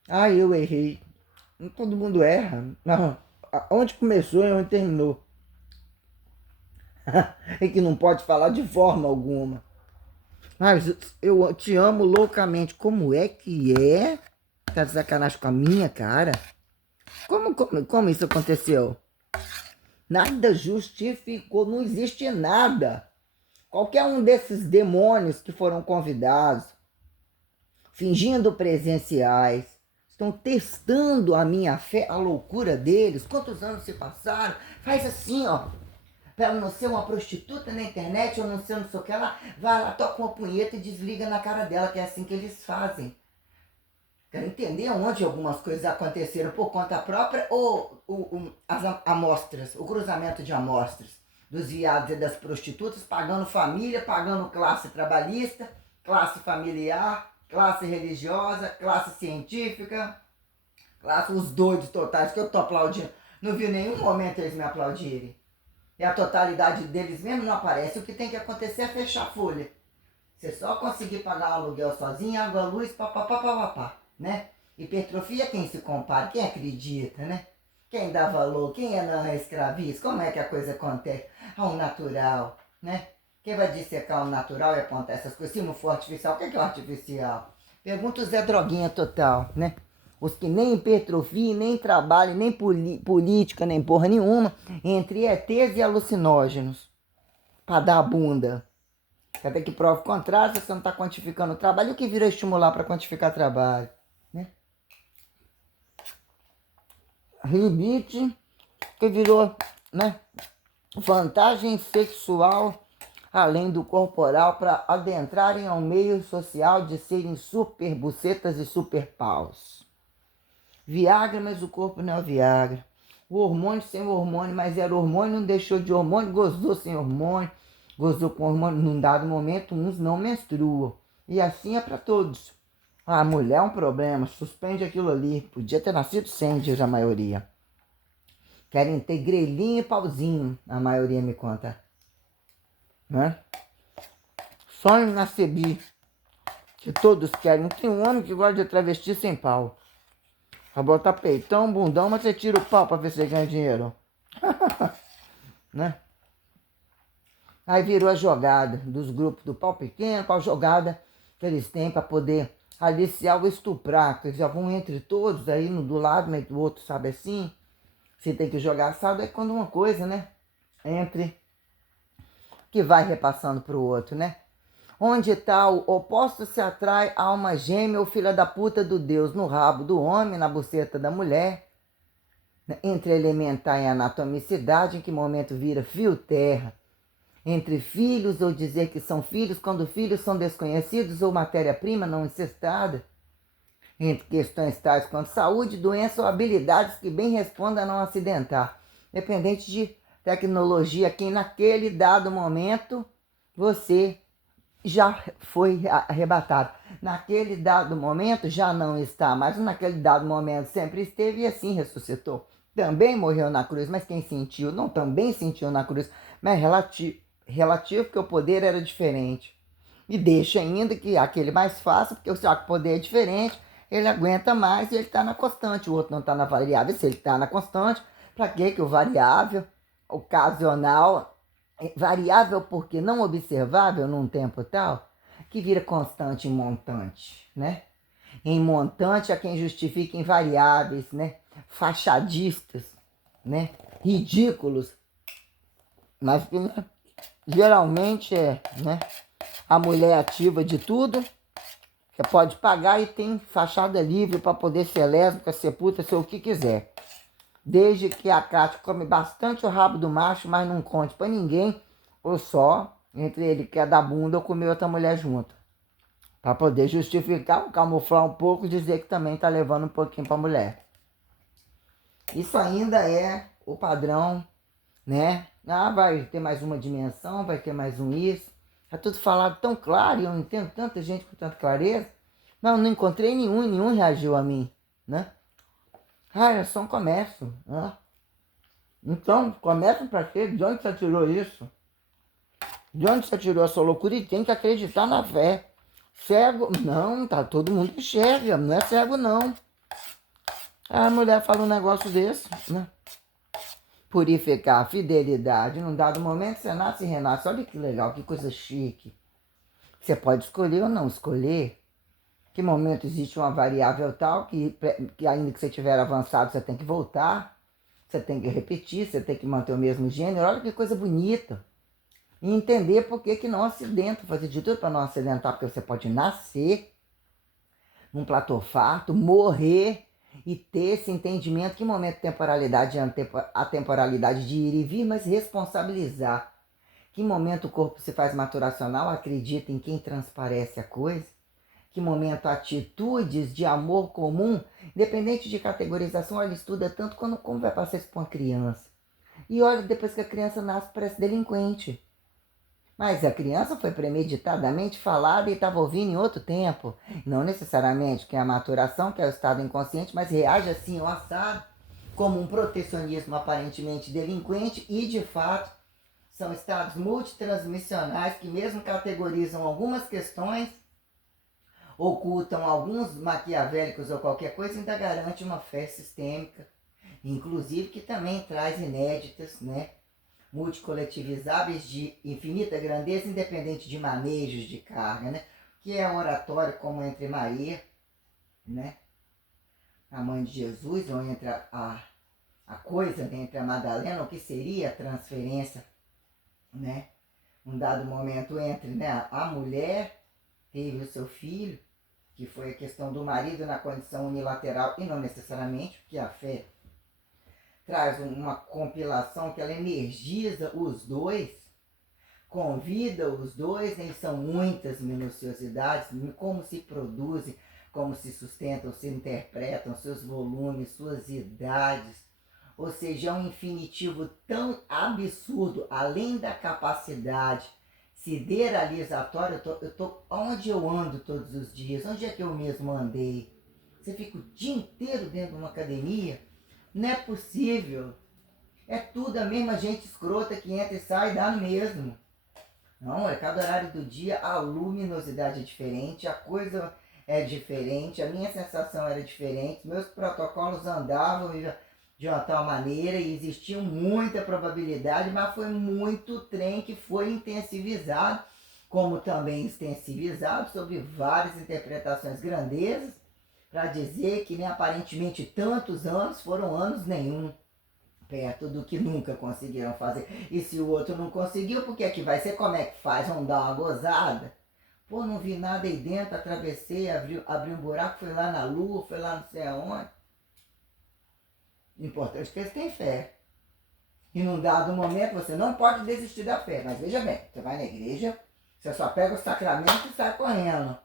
Ah, eu errei. Todo mundo erra. Não, onde começou e onde terminou. E que não pode falar de forma alguma. Mas eu te amo loucamente. Como é que é? Tá de sacanagem com a minha cara? Como isso aconteceu? Nada justificou, não existe nada. Qualquer um desses demônios que foram convidados, fingindo presenciais, estão testando a minha fé, a loucura deles. Quantos anos se passaram? Faz assim, ó. Para não ser uma prostituta na internet ou não ser não sei o que lá, vai lá, toca uma punheta e desliga na cara dela, que é assim que eles fazem. Quero entender onde algumas coisas aconteceram por conta própria ou as amostras, o cruzamento de amostras dos viados e das prostitutas, pagando família, pagando classe trabalhista, classe familiar, classe religiosa, classe científica, classe, os doidos totais que eu tô aplaudindo. Não vi nenhum momento eles me aplaudirem. E a totalidade deles mesmo não aparece. O que tem que acontecer é fechar a folha. Você só conseguir pagar o aluguel sozinho, água, luz, papapá, né? Hipertrofia, quem se compara, quem acredita, né? Quem dá valor, quem é não escravista, como é que a coisa acontece? Ao natural, né? Quem vai dissecar o natural e apontar essas coisas? Se não for artificial, o que é o artificial? Pergunta o Zé Droguinha total, né? Os que nem hipertrofia, nem trabalho, nem política, nem porra nenhuma, entre ETs e alucinógenos, pra dar a bunda. Até que prova o contrário, você não está quantificando o trabalho, o que vira estimular para quantificar trabalho? Né? Limite, que virou, né? Vantagem sexual além do corporal para adentrarem ao meio social de serem super bucetas e super paus. Viagra, mas o corpo não é o Viagra. O hormônio sem hormônio, mas era hormônio, não deixou de hormônio, gozou sem hormônio, gozou com hormônio. Num dado momento, uns não menstruam. E assim é para todos. A mulher é um problema, suspende aquilo ali. Podia ter nascido sem, diz a maioria. Querem ter grelhinho e pauzinho, a maioria me conta. Né? Sonho na Cebi, que todos querem. Tem um homem que gosta de travesti sem pau. Vai botar peitão, bundão, mas você tira o pau pra ver se você ganha dinheiro. Né? Aí virou a jogada dos grupos do pau pequeno, pau jogada que eles têm para poder aliciar ou estuprar. Que eles já vão entre todos aí, no do lado, mas do outro, sabe assim? Você tem que jogar assado, é quando uma coisa, né? Entre que vai repassando pro outro, né? Onde tal oposto se atrai alma gêmea ou filha da puta do Deus no rabo do homem, na buceta da mulher, né? Entre elementar e anatomicidade, em que momento vira fio terra, entre filhos ou dizer que são filhos quando filhos são desconhecidos ou matéria-prima não incestada, entre questões tais quanto saúde, doença ou habilidades que bem respondam a não acidentar, dependente de tecnologia que naquele dado momento você já foi arrebatado. Naquele dado momento já não está, mas naquele dado momento sempre esteve e assim ressuscitou. Também morreu na cruz, mas quem sentiu? Não, também sentiu na cruz, mas relativo porque o poder era diferente. E deixa ainda que aquele mais fácil, porque o poder é diferente, ele aguenta mais e ele está na constante, o outro não está na variável. Se ele está na constante, para que o variável, ocasional, variável porque não observável num tempo tal, que vira constante em montante, né? Em montante é quem justifica em variáveis, né? Fachadistas, né? Ridículos, mas geralmente é, né? A mulher ativa de tudo, você pode pagar e tem fachada livre para poder ser lésbica, ser puta, ser o que quiser. Desde que a Cátia come bastante o rabo do macho, mas não conte para ninguém, ou só entre ele que é da bunda ou comer outra mulher junto. Para poder justificar, camuflar um pouco e dizer que também tá levando um pouquinho para mulher. Isso ainda é o padrão, né? Ah, vai ter mais uma dimensão, vai ter mais um isso. É tudo falado tão claro e eu entendo tanta gente com tanta clareza. Não, não encontrei nenhum e nenhum reagiu a mim, né? Ah, é só um comércio, né? Então, comércio pra quê? De onde você tirou isso? De onde você tirou essa loucura? E tem que acreditar na fé. Cego? Não, tá, todo mundo enxerga, não é cego não. A mulher fala um negócio desse, né? Purificar, fidelidade. Num dado momento você nasce e renasce. Olha que legal, que coisa chique. Você pode escolher ou não escolher. Que momento existe uma variável tal que ainda que você tiver avançado, você tem que voltar. Você tem que repetir, você tem que manter o mesmo gênero. Olha que coisa bonita. E entender por que não acidenta. Fazer de tudo para não acidentar, porque você pode nascer num platô farto, morrer e ter esse entendimento que momento temporalidade é atemporalidade de ir e vir, mas responsabilizar. Que momento o corpo se faz maturacional, acredita em quem transparece a coisa. Que momento atitudes de amor comum, independente de categorização, olha, estuda tanto como vai passar isso para uma criança. E olha, depois que a criança nasce, parece delinquente. Mas a criança foi premeditadamente falada e estava ouvindo em outro tempo. Não necessariamente que é a maturação, que é o estado inconsciente, mas reage assim ao assado, como um protecionismo aparentemente delinquente e, de fato, são estados multitransmissionais que mesmo categorizam algumas questões, ocultam alguns maquiavélicos ou qualquer coisa, ainda garante uma fé sistêmica, inclusive que também traz inéditas, né? multicoletivizáveis de infinita grandeza, independente de manejos de carga, né? Que é a oratória como entre Maria, né? A mãe de Jesus, ou entre a coisa, né? Entre a Madalena, o que seria a transferência, né? Um dado momento entre, né? A mulher teve o seu filho, que foi a questão do marido na condição unilateral e não necessariamente, porque a fé traz uma compilação que ela energiza os dois, convida os dois, né? São muitas minuciosidades, como se produzem, como se sustentam, se interpretam, seus volumes, suas idades, ou seja, é um infinitivo tão absurdo, além da capacidade sideralizatória. Onde eu ando todos os dias? Onde é que eu mesmo andei? Você fica o dia inteiro dentro de uma academia? Não é possível. É tudo a mesma gente escrota que entra e sai e dá no mesmo. Não, é cada horário do dia, a luminosidade é diferente, a coisa é diferente, a minha sensação era diferente, meus protocolos andavam de uma tal maneira e existia muita probabilidade, mas foi muito trem que foi intensivizado, como também extensivizado sobre várias interpretações grandezas, para dizer que nem aparentemente tantos anos foram anos nenhum, perto do que nunca conseguiram fazer. E se o outro não conseguiu, por que é que vai ser? Como é que faz? Vamos dar uma gozada? Pô, não vi nada aí dentro, atravessei, abri um buraco, fui lá na lua, fui lá não sei aonde. Importante é que eles têm fé. E num dado momento você não pode desistir da fé. Mas veja bem, você vai na igreja, você só pega o sacramento e sai correndo.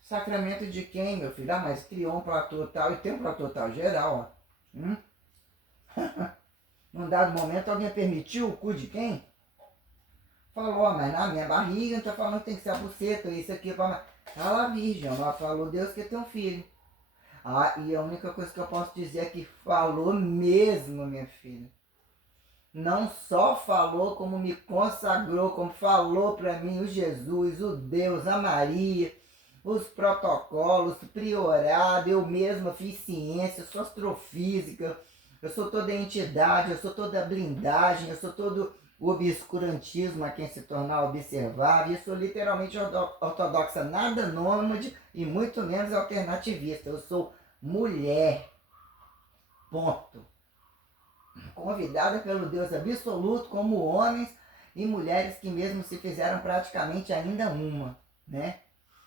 Sacramento de quem, meu filho? Ah, mas criou um platô tal e tem um platô tal geral, ó. Num dado momento alguém permitiu o cu de quem? Falou, mas na minha barriga não tá falando que tem que ser a buceta, isso aqui. Ela a virgem, ela falou, Deus quer ter um filho. Ah, e a única coisa que eu posso dizer é que falou mesmo, minha filha. Não só falou, como me consagrou, como falou para mim o Jesus, o Deus, a Maria, os protocolos, o priorado, eu mesma fiz ciência, sou astrofísica, eu sou toda entidade, eu sou toda blindagem, eu sou todo o obscurantismo a quem se tornar observável, eu sou literalmente ortodoxa, nada nômade e muito menos alternativista, eu sou mulher, ponto. Convidada pelo Deus absoluto como homens e mulheres que mesmo se fizeram praticamente ainda uma, né?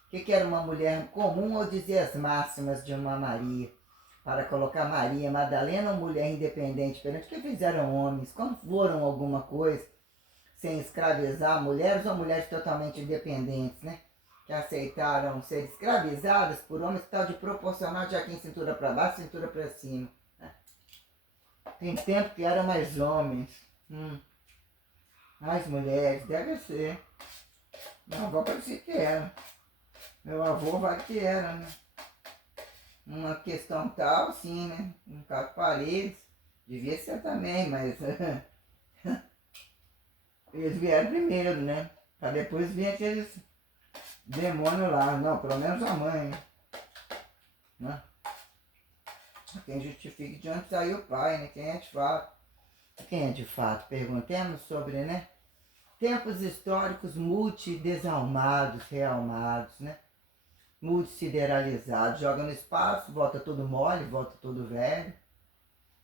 O que era uma mulher comum ou dizer as máximas de uma Maria? Para colocar Maria Madalena, uma mulher independente perante o que fizeram homens? Quando foram alguma coisa sem escravizar mulheres ou mulheres totalmente independentes, né? Que aceitaram ser escravizadas por homens, tal de proporcional de aqui em cintura para baixo, cintura para cima. Tem tempo que eram mais homens, mais mulheres, deve ser. Meu avô parecia que era. Meu avô vai que era, né? Uma questão tal, sim, né? Um caso paredes, devia ser também, mas eles vieram primeiro, né? Pra depois vir aqueles demônios lá. Não, pelo menos a mãe, né? Quem justifica de onde saiu o pai, né? Quem é de fato? Quem é de fato? Perguntemos sobre, né? Tempos históricos multidesalmados, realmados, né? Multisideralizados. Joga no espaço, volta tudo mole, volta tudo velho,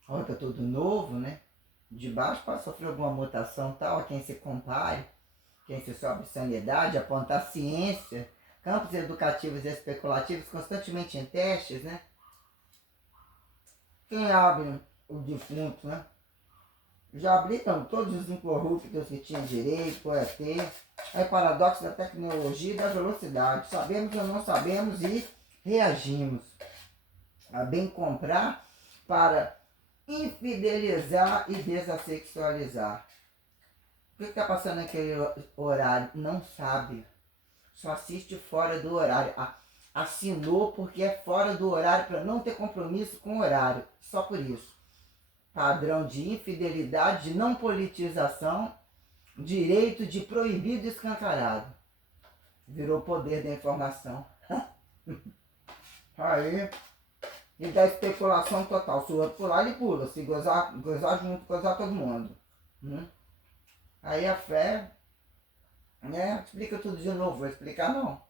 volta tudo novo, né? De baixo para sofrer alguma mutação tal, a quem se compare, quem se sobe sanidade, apontar ciência, campos educativos e especulativos constantemente em testes, né? Quem abre o defunto, né? Já abriram todos os incorruptos que tinham direito, o ET. É o paradoxo da tecnologia e da velocidade. Sabemos ou não sabemos e reagimos. A bem comprar para infidelizar e desassexualizar. O que está passando naquele horário? Não sabe. Só assiste fora do horário. Assinou porque é fora do horário para não ter compromisso com o horário. Só por isso. Padrão de infidelidade, de não politização, direito de proibido escancarado. Virou poder da informação. Aí, e da especulação total. Se o outro pular, ele pula. Se gozar junto, gozar todo mundo. Hum? Aí a fé, né? Explica tudo de novo, vou explicar não.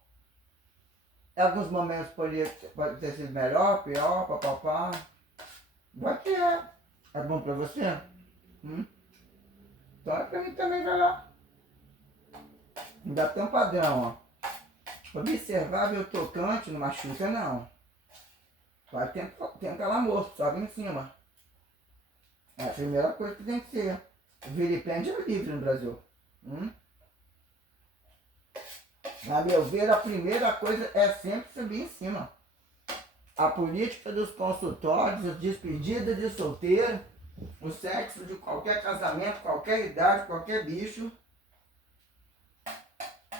Em alguns momentos pode ter sido melhor, pior, papapá. Vai ter. É bom pra você? Hum? Então é pra mim também, vai lá. Ainda tem um padrão, ó. Observável tocante, não machuca não. Vai tenta lá moço, sobe em cima. É a primeira coisa que tem que ser. O vilipêndio é livre no Brasil. A meu ver, a primeira coisa é sempre subir em cima. A política dos consultórios, as despedidas de solteiro, o sexo de qualquer casamento, qualquer idade, qualquer bicho,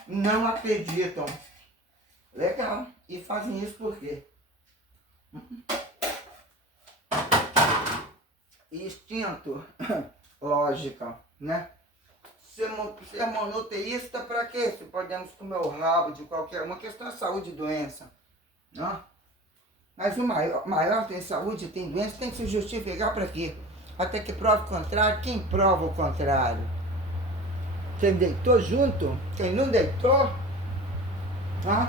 não acreditam. Legal. E fazem isso por quê? Instinto, lógica, né? Ser monoteísta para quê? Se podemos comer o rabo de qualquer uma, questão é saúde e doença. Não? Mas o maior tem saúde, tem doença, tem que se justificar para quê? Até que prove o contrário. Quem prova o contrário? Quem deitou junto? Quem não deitou? Hã?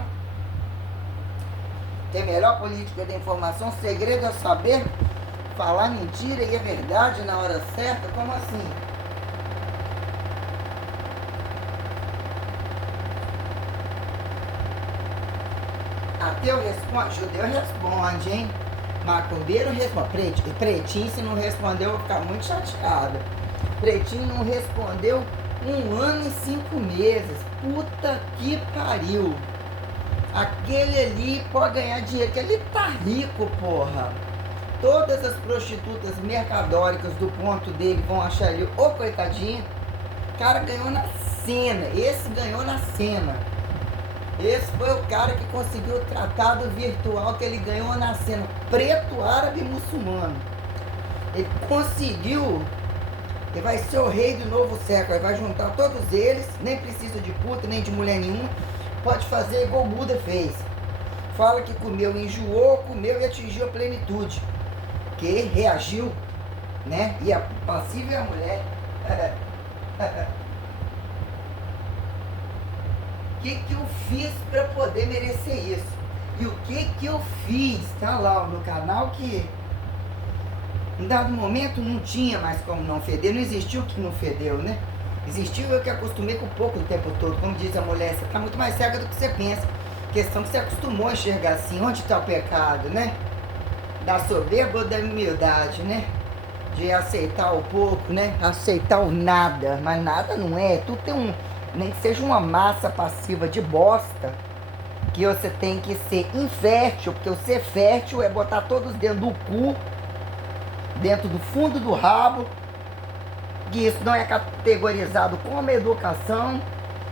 Tem melhor política de informação, segredo é saber falar mentira e a verdade na hora certa? Como assim? Ateu responde, judeu responde, hein? Macumbeiro responde. Pretinho, se não respondeu, eu vou ficar muito chateada. Pretinho não respondeu 1 ano e 5 meses. Puta que pariu. Aquele ali pode ganhar dinheiro, que ele tá rico, porra. Todas as prostitutas mercadóricas do ponto dele vão achar ele, ô coitadinho. O cara ganhou na cena. Esse ganhou na cena. Esse foi o cara que conseguiu o tratado virtual que ele ganhou na cena. Preto, árabe e muçulmano. Ele conseguiu. Ele vai ser o rei do novo século. Ele vai juntar todos eles. Nem precisa de puta, nem de mulher nenhuma. Pode fazer igual o Buda fez. Fala que comeu, enjoou, comeu e atingiu a plenitude. Que reagiu, né? E a passiva é a mulher. O que eu fiz para poder merecer isso? E o que eu fiz? Tá lá no canal que em dado momento não tinha mais como não feder, não existiu que não fedeu, né? Existiu eu que acostumei com pouco o tempo todo. Como diz a mulher, você tá muito mais cega do que você pensa. Questão que você acostumou a enxergar assim, onde está o pecado, né? Da soberba ou da humildade, né? De aceitar o pouco, né? Aceitar o nada, mas nada não é. Tudo tem um, nem que seja uma massa passiva de bosta, que você tem que ser infértil, porque o ser fértil é botar todos dentro do cu, dentro do fundo do rabo, que isso não é categorizado como educação,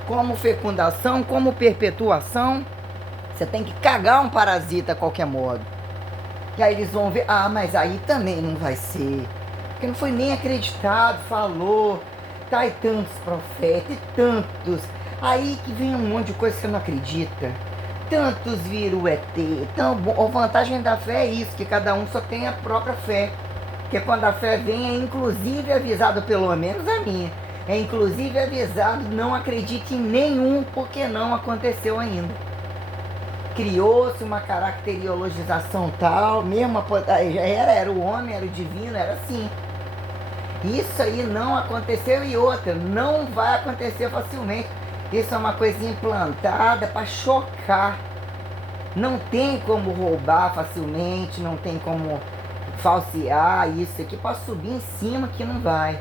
como fecundação, como perpetuação. Você tem que cagar um parasita a qualquer modo. E aí eles vão ver, mas aí também não vai ser. Porque não foi nem acreditado, falou, tá aí tantos profetas e tantos. Aí que vem um monte de coisa que você não acredita. Tantos viram ET. Então, a vantagem da fé é isso, que cada um só tem a própria fé. Porque quando a fé vem, é inclusive avisado, pelo menos a minha, é inclusive avisado, não acredite em nenhum, porque não aconteceu ainda. Criou-se uma caracteriologização tal, mesmo era o homem, era o divino, era assim. Isso aí não aconteceu e outra, não vai acontecer facilmente. Isso é uma coisa implantada para chocar. Não tem como roubar facilmente, não tem como falsear isso aqui para subir em cima que não vai.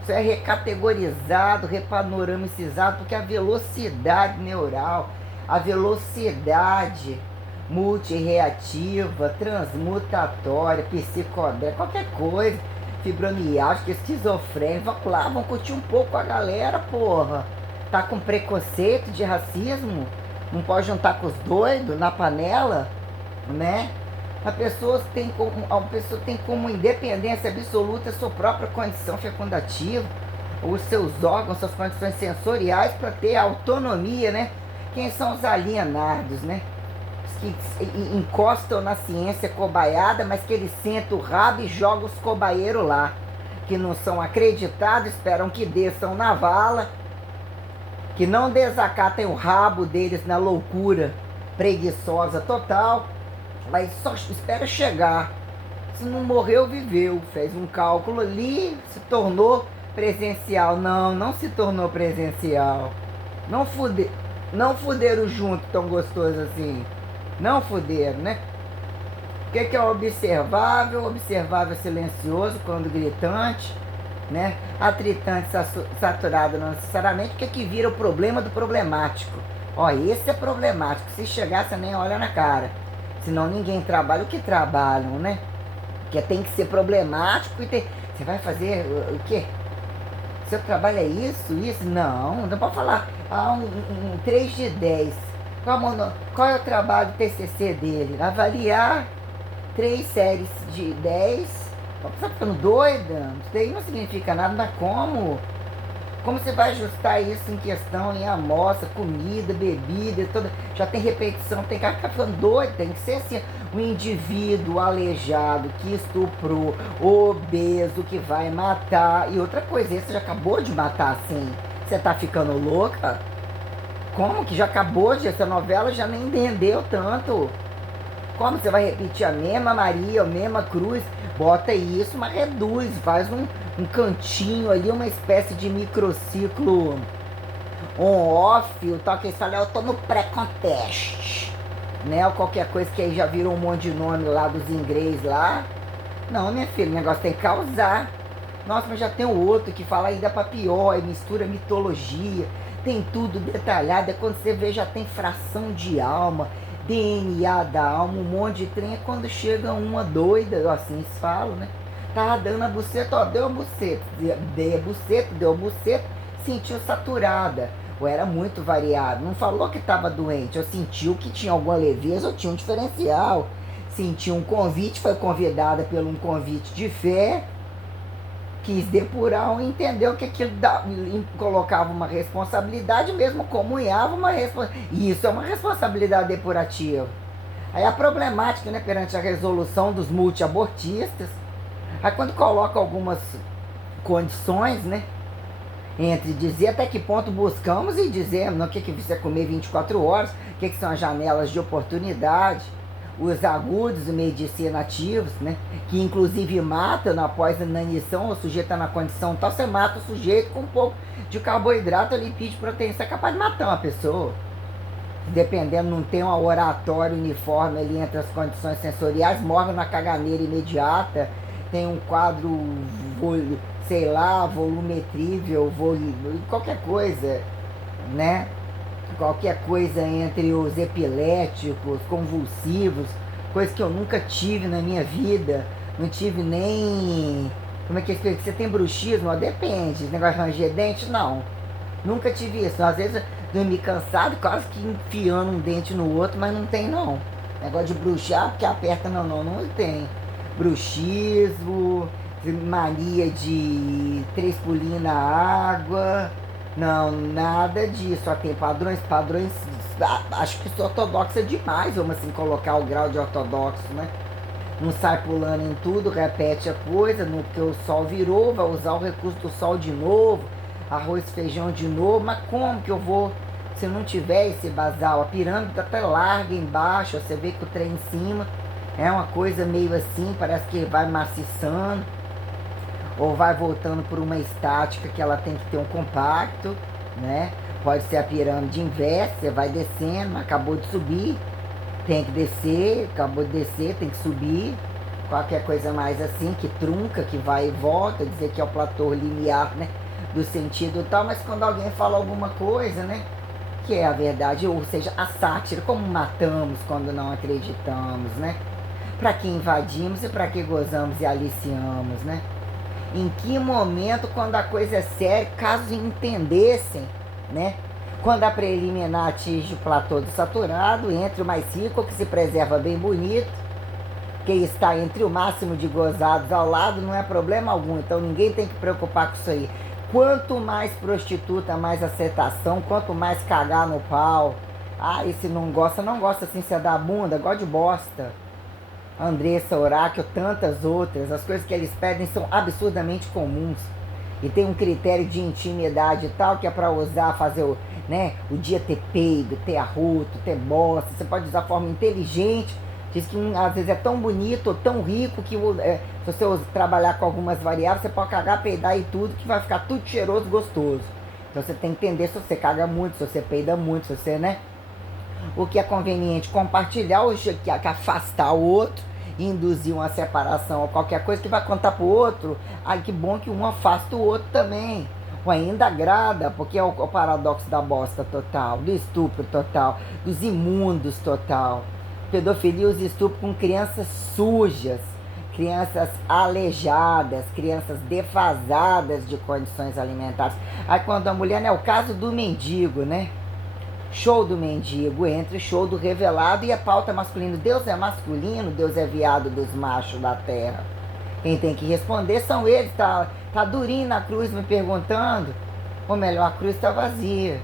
Isso é recategorizado, repanoramicizado, porque a velocidade neural, a velocidade multirreativa, transmutatória, psicodélica, qualquer coisa, fibromialgia, esquizofrênica, vamos lá, vamos curtir um pouco a galera, porra. Tá com preconceito de racismo? Não pode juntar com os doidos na panela, né? A pessoa tem como independência absoluta a sua própria condição fecundativa, os seus órgãos, suas condições sensoriais para ter autonomia, né? Quem são os alienados, né? Os que encostam na ciência cobaiada, mas que eles sentam o rabo e jogam os cobaieiros lá. que não são acreditados, esperam que desçam na vala, que não desacatem o rabo deles na loucura preguiçosa total, mas só espera chegar. Se não morreu, viveu. Fez um cálculo ali, se tornou presencial. Não, não se tornou presencial. Não fuderam junto tão gostoso assim. Não fuderam, né? O que é observável? Observável silencioso, quando gritante, né? Atritante saturado não necessariamente, o que vira o problema do problemático. Ó, esse é problemático. Se chegar, você nem olha na cara. Senão ninguém trabalha o que trabalham, né? Porque tem que ser problemático e tem... Você vai fazer o quê? Seu trabalho é isso? Isso? Não pode falar. Um 3 de 10. Qual é o trabalho do TCC dele? Avaliar 3 séries de 10. Você tá ficando doida? Isso daí não significa nada, mas como? Como você vai ajustar isso em questão, em amostra, comida, bebida, toda... Já tem repetição, tem que ficar ficando doido, tem que ser assim, um indivíduo aleijado, que estuprou, obeso, que vai matar. E outra coisa, você já acabou de matar assim, você tá ficando louca? Como que já acabou de, essa novela já nem entendeu tanto? Como você vai repetir a mesma Maria, a mesma cruz? Bota isso, mas reduz, faz um cantinho ali, uma espécie de microciclo on-off, o tal que eles falam, eu tô no pré-contest, né? Ou qualquer coisa que aí já virou um monte de nome lá dos ingleses lá. Não, minha filha, o negócio tem que causar. Nossa, mas já tem o outro que fala ainda pra pior, mistura mitologia, tem tudo detalhado, é quando você vê já tem fração de alma, DNA da alma, um monte de trem, é quando chega uma doida, assim se fala, né? Tava dando a buceta, ó, deu a buceta, deu a buceta, sentiu saturada, ou era muito variado, não falou que tava doente, eu sentiu que tinha alguma leveza, ou tinha um diferencial, sentiu um convite, foi convidada por um convite de fé, quis depurar, entendeu que aquilo colocava uma responsabilidade, mesmo comunhava uma responsabilidade. E isso é uma responsabilidade depurativa. Aí a problemática, né, perante a resolução dos multiabortistas, aí quando coloca algumas condições, né, entre dizer até que ponto buscamos e dizemos o que você comer 24 horas, o que são as janelas de oportunidade, os agudos medicinativos, né, que inclusive matam após a inanição, o sujeito está na condição tal, você mata o sujeito com um pouco de carboidrato, lipídio, proteína, você é capaz de matar uma pessoa. Dependendo, não tem um oratório uniforme ali entre as condições sensoriais, morre na caganeira imediata, tem um quadro, sei lá, volumetrível, qualquer coisa, né? Qualquer coisa entre os epiléticos, convulsivos, coisa que eu nunca tive na minha vida, não tive nem... Como é que é? Você tem bruxismo? Ó, depende, esse negócio de ranger dente, não. Nunca tive isso, às vezes dormi cansado, quase que enfiando um dente no outro, mas não tem não. Negócio de bruxar, porque aperta, não tem. Bruxismo, mania de 3 pulinhos na água... Não, nada disso. Só tem padrões, acho que isso é ortodoxo demais, vamos assim colocar o grau de ortodoxo, né? Não sai pulando em tudo, repete a coisa, no que o sol virou, vai usar o recurso do sol de novo, arroz e feijão de novo, mas como que eu vou, se não tiver esse basal? A pirâmide tá até larga embaixo, você vê que o trem em cima é uma coisa meio assim, parece que vai maciçando, ou vai voltando por uma estática que ela tem que ter um compacto, né? Pode ser a pirâmide inversa, você vai descendo, acabou de subir, tem que descer, acabou de descer, tem que subir. Qualquer coisa mais assim, que trunca, que vai e volta, dizer que é o platô linear, né? Do sentido e tal, mas quando alguém fala alguma coisa, né? Que é a verdade, ou seja, a sátira, como matamos quando não acreditamos, né? Para que invadimos e para que gozamos e aliciamos, né? Em que momento, quando a coisa é séria, caso entendessem, né? Quando a preliminar atinge o platô do saturado, entre o mais rico, que se preserva bem bonito, que está entre o máximo de gozados ao lado, não é problema algum, então ninguém tem que preocupar com isso aí. Quanto mais prostituta, mais aceitação, quanto mais cagar no pau. Ah, e se não gosta, não gosta assim, se é da bunda, gosta de bosta. Andressa Oráquio, tantas outras. As coisas que eles pedem são absurdamente comuns. E tem um critério de intimidade e tal, que é para usar, fazer o dia ter peido, ter arroto, ter bosta. Você pode usar forma inteligente. Diz que às vezes é tão bonito ou tão rico que se você trabalhar com algumas variáveis, você pode cagar, peidar e tudo, que vai ficar tudo cheiroso, gostoso. Então você tem que entender se você caga muito, se você peida muito, se você, o que é conveniente compartilhar, ou que afastar o outro, induzir uma separação ou qualquer coisa que vai contar pro outro. Ai, que bom que um afasta o outro também. Ou ainda agrada, porque é o paradoxo da bosta total, do estupro total, dos imundos total. Pedofilia, os estupros com crianças sujas, crianças aleijadas, crianças defasadas de condições alimentares. Aí quando a mulher, é o caso do mendigo, show do mendigo, entre show do revelado e a pauta masculina. Deus é masculino, Deus é viado dos machos da terra. Quem tem que responder são eles. Tá durinho na cruz me perguntando. Ou melhor, a cruz está vazia.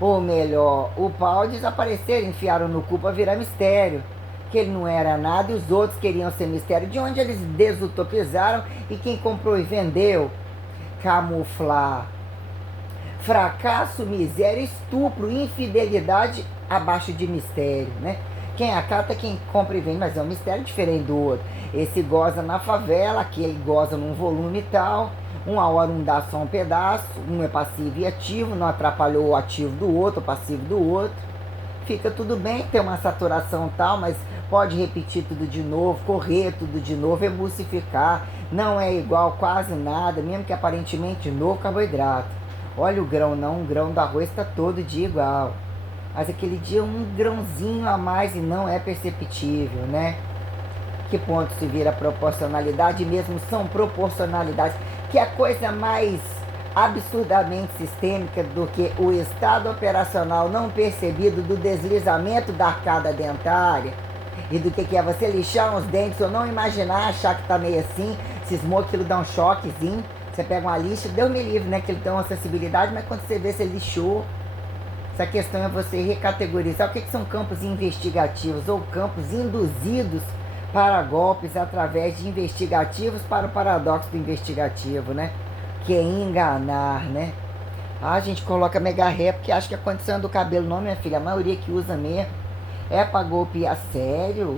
Ou melhor, o pau desaparecer, enfiaram no cu para virar mistério. Que ele não era nada e os outros queriam ser mistério. De onde eles desutopizaram e quem comprou e vendeu? Camuflar fracasso, miséria, estupro, infidelidade abaixo de mistério, Quem acata, quem compra e vende, mas é um mistério diferente do outro. Esse goza na favela, aquele goza num volume e tal, uma hora um dá só um pedaço, um é passivo e ativo, não atrapalhou o ativo do outro, o passivo do outro. Fica tudo bem, tem uma saturação tal, mas pode repetir tudo de novo, correr tudo de novo, emulsificar, não é igual quase nada, mesmo que aparentemente novo carboidrato. Olha o grão, não, um grão do arroz está todo dia igual. Mas aquele dia um grãozinho a mais e não é perceptível, Que ponto se vira proporcionalidade, mesmo são proporcionalidades, que é a coisa mais absurdamente sistêmica do que o estado operacional não percebido do deslizamento da arcada dentária e do que é você lixar os dentes ou não imaginar, achar que tá meio assim, cismou aquilo dá um choquezinho. Você pega uma lixa, Deus me livre, que ele tem uma sensibilidade, mas quando você vê, você lixou. Essa questão é você recategorizar o que são campos investigativos ou campos induzidos para golpes através de investigativos para o paradoxo do investigativo, Que é enganar, A gente coloca mega ré porque acha que a condição do cabelo não, minha filha, a maioria que usa mesmo. É para golpear sério,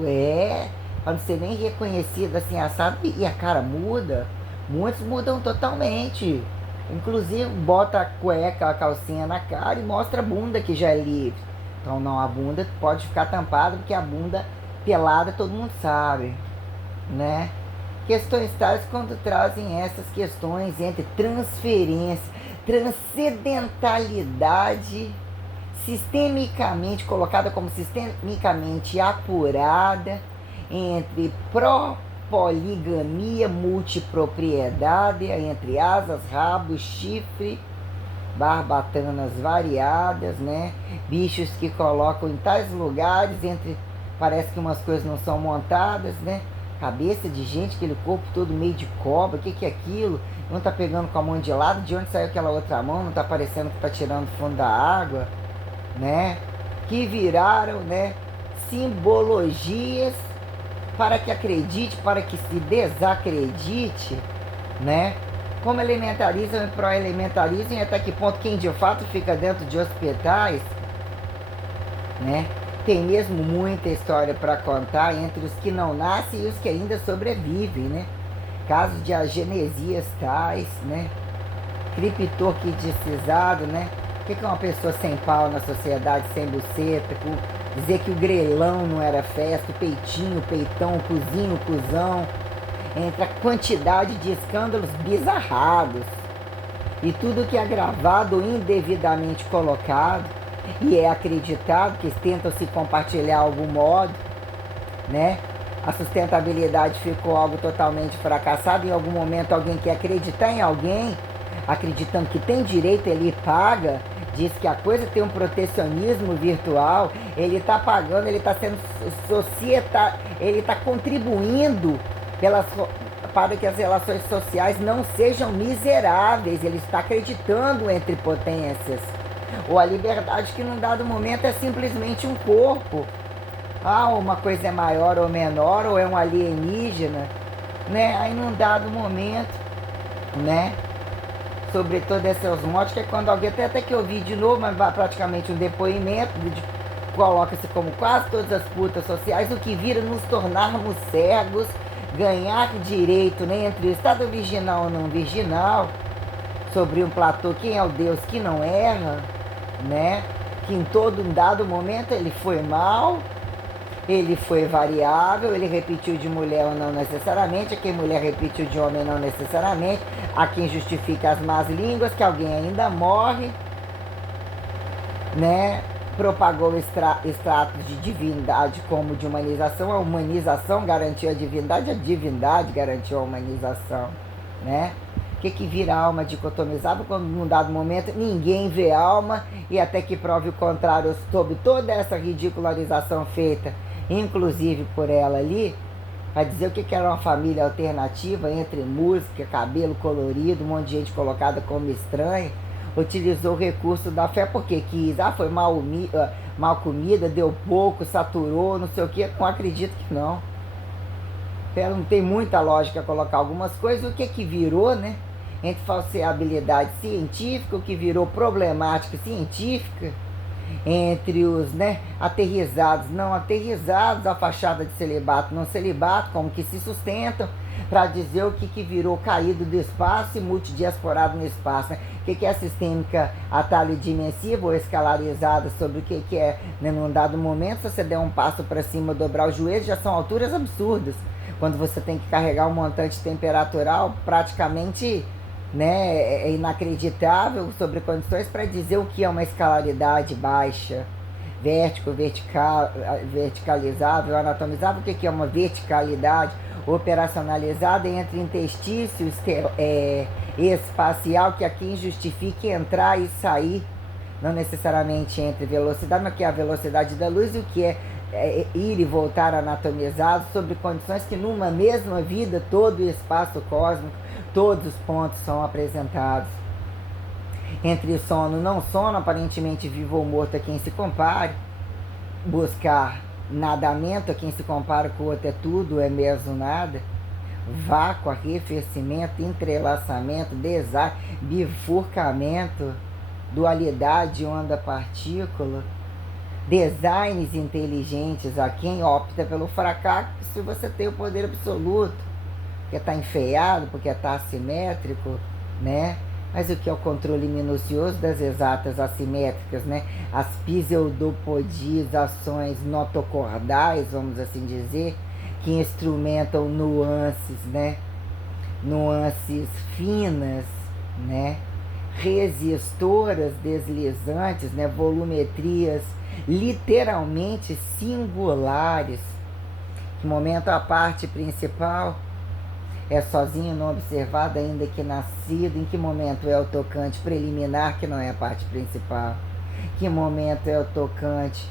para não ser nem reconhecido assim, assado, e a cara muda. Muitos mudam totalmente. Inclusive bota a cueca, a calcinha na cara e mostra a bunda que já é livre. Então não, a bunda pode ficar tampada porque a bunda pelada todo mundo sabe, Questões tais quando trazem essas questões entre transferência, transcendentalidade, sistemicamente colocada como sistemicamente apurada, entre poligamia, multipropriedade, entre asas, rabo, chifre, barbatanas variadas, Bichos que colocam em tais lugares, parece que umas coisas não são montadas, Cabeça de gente, aquele corpo todo meio de cobra, o que é aquilo? Não tá pegando com a mão de lado, de onde saiu aquela outra mão? Não tá parecendo que tá tirando do fundo da água, Que viraram, simbologias para que acredite, para que se desacredite, Como elementarizam e pró-elementarizam, e até que ponto quem de fato fica dentro de hospitais, Tem mesmo muita história para contar entre os que não nascem e os que ainda sobrevivem, Casos de agenesias tais, Criptorquidicizado, O que é uma pessoa sem pau na sociedade, sem buceta, dizer que o grelão não era festa, o peitinho, o peitão, o cozinho, o cuzão, entre a quantidade de escândalos bizarrados e tudo que é gravado ou indevidamente colocado e é acreditado, que tentam se compartilhar de algum modo, A sustentabilidade ficou algo totalmente fracassado. Em algum momento alguém quer acreditar em alguém, acreditando que tem direito, ele paga, diz que a coisa tem um protecionismo virtual, ele está pagando, ele está sendo ele está contribuindo para que as relações sociais não sejam miseráveis, ele está acreditando entre potências. Ou a liberdade que num dado momento é simplesmente um corpo. uma coisa é maior ou menor, ou é um alienígena, né? Aí num dado momento, né? Sobre todas essas mortes, que é quando alguém, até que eu vi de novo, mas praticamente um depoimento, coloca-se como quase todas as putas sociais, o que vira nos tornarmos cegos, ganhar direito, né, entre o estado virginal ou não virginal, sobre um platô, quem é o Deus que não erra, né? Que em todo um dado momento ele foi mal, ele foi variável, ele repetiu de mulher ou não necessariamente, a quem mulher repetiu de homem não necessariamente, a quem justifica as más línguas, que alguém ainda morre, né? Propagou extratos de divindade como de humanização, a humanização garantiu a divindade garantiu a humanização, né? O que vira alma dicotomizada quando num dado momento ninguém vê alma e até que prove o contrário sobre toda essa ridicularização feita, inclusive por ela ali, para dizer o que era uma família alternativa entre música, cabelo colorido, um monte de gente colocada como estranha, utilizou o recurso da fé porque quis, foi mal comida, deu pouco, saturou, não sei o que, não acredito que não. Não tem muita lógica colocar algumas coisas, o que virou, né? Entre falseabilidade científica, o que virou problemática científica, entre os, né, aterrizados, não aterrizados, a fachada de celibato, não celibato, como que se sustentam, para dizer o que virou caído do espaço e multidiasporado no espaço, né? O que é a sistêmica atalho-dimensiva ou escalarizada sobre o que é, né, num dado momento, se você der um passo para cima, dobrar o joelho, já são alturas absurdas, quando você tem que carregar um montante temperatural praticamente, né, é inacreditável sobre condições para dizer o que é uma escalaridade baixa, verticalizável, anatomizável, o que é uma verticalidade operacionalizada entre interstício espacial, que aqui justifica entrar e sair, não necessariamente entre velocidade, mas que é a velocidade da luz e o que é ir e voltar anatomizado sobre condições que numa mesma vida todo o espaço cósmico, todos os pontos são apresentados. Entre sono e não sono, aparentemente vivo ou morto a quem se compare, buscar nadamento a quem se compara com o outro é tudo, é mesmo nada, vácuo, arrefecimento, entrelaçamento, bifurcamento, dualidade, onda-partícula, designs inteligentes a quem opta pelo fracasso se você tem o poder absoluto, porque está enfeiado, porque está assimétrico, né? Mas o que é o controle minucioso das exatas assimétricas, né? As pseudopodizações notocordais, vamos assim dizer, que instrumentam nuances, né? Nuances finas, né? Resistoras deslizantes, né? Volumetrias literalmente singulares. Que momento a parte principal é sozinho, não observado, ainda que nascido. Em que momento é o tocante preliminar, que não é a parte principal? Que momento é o tocante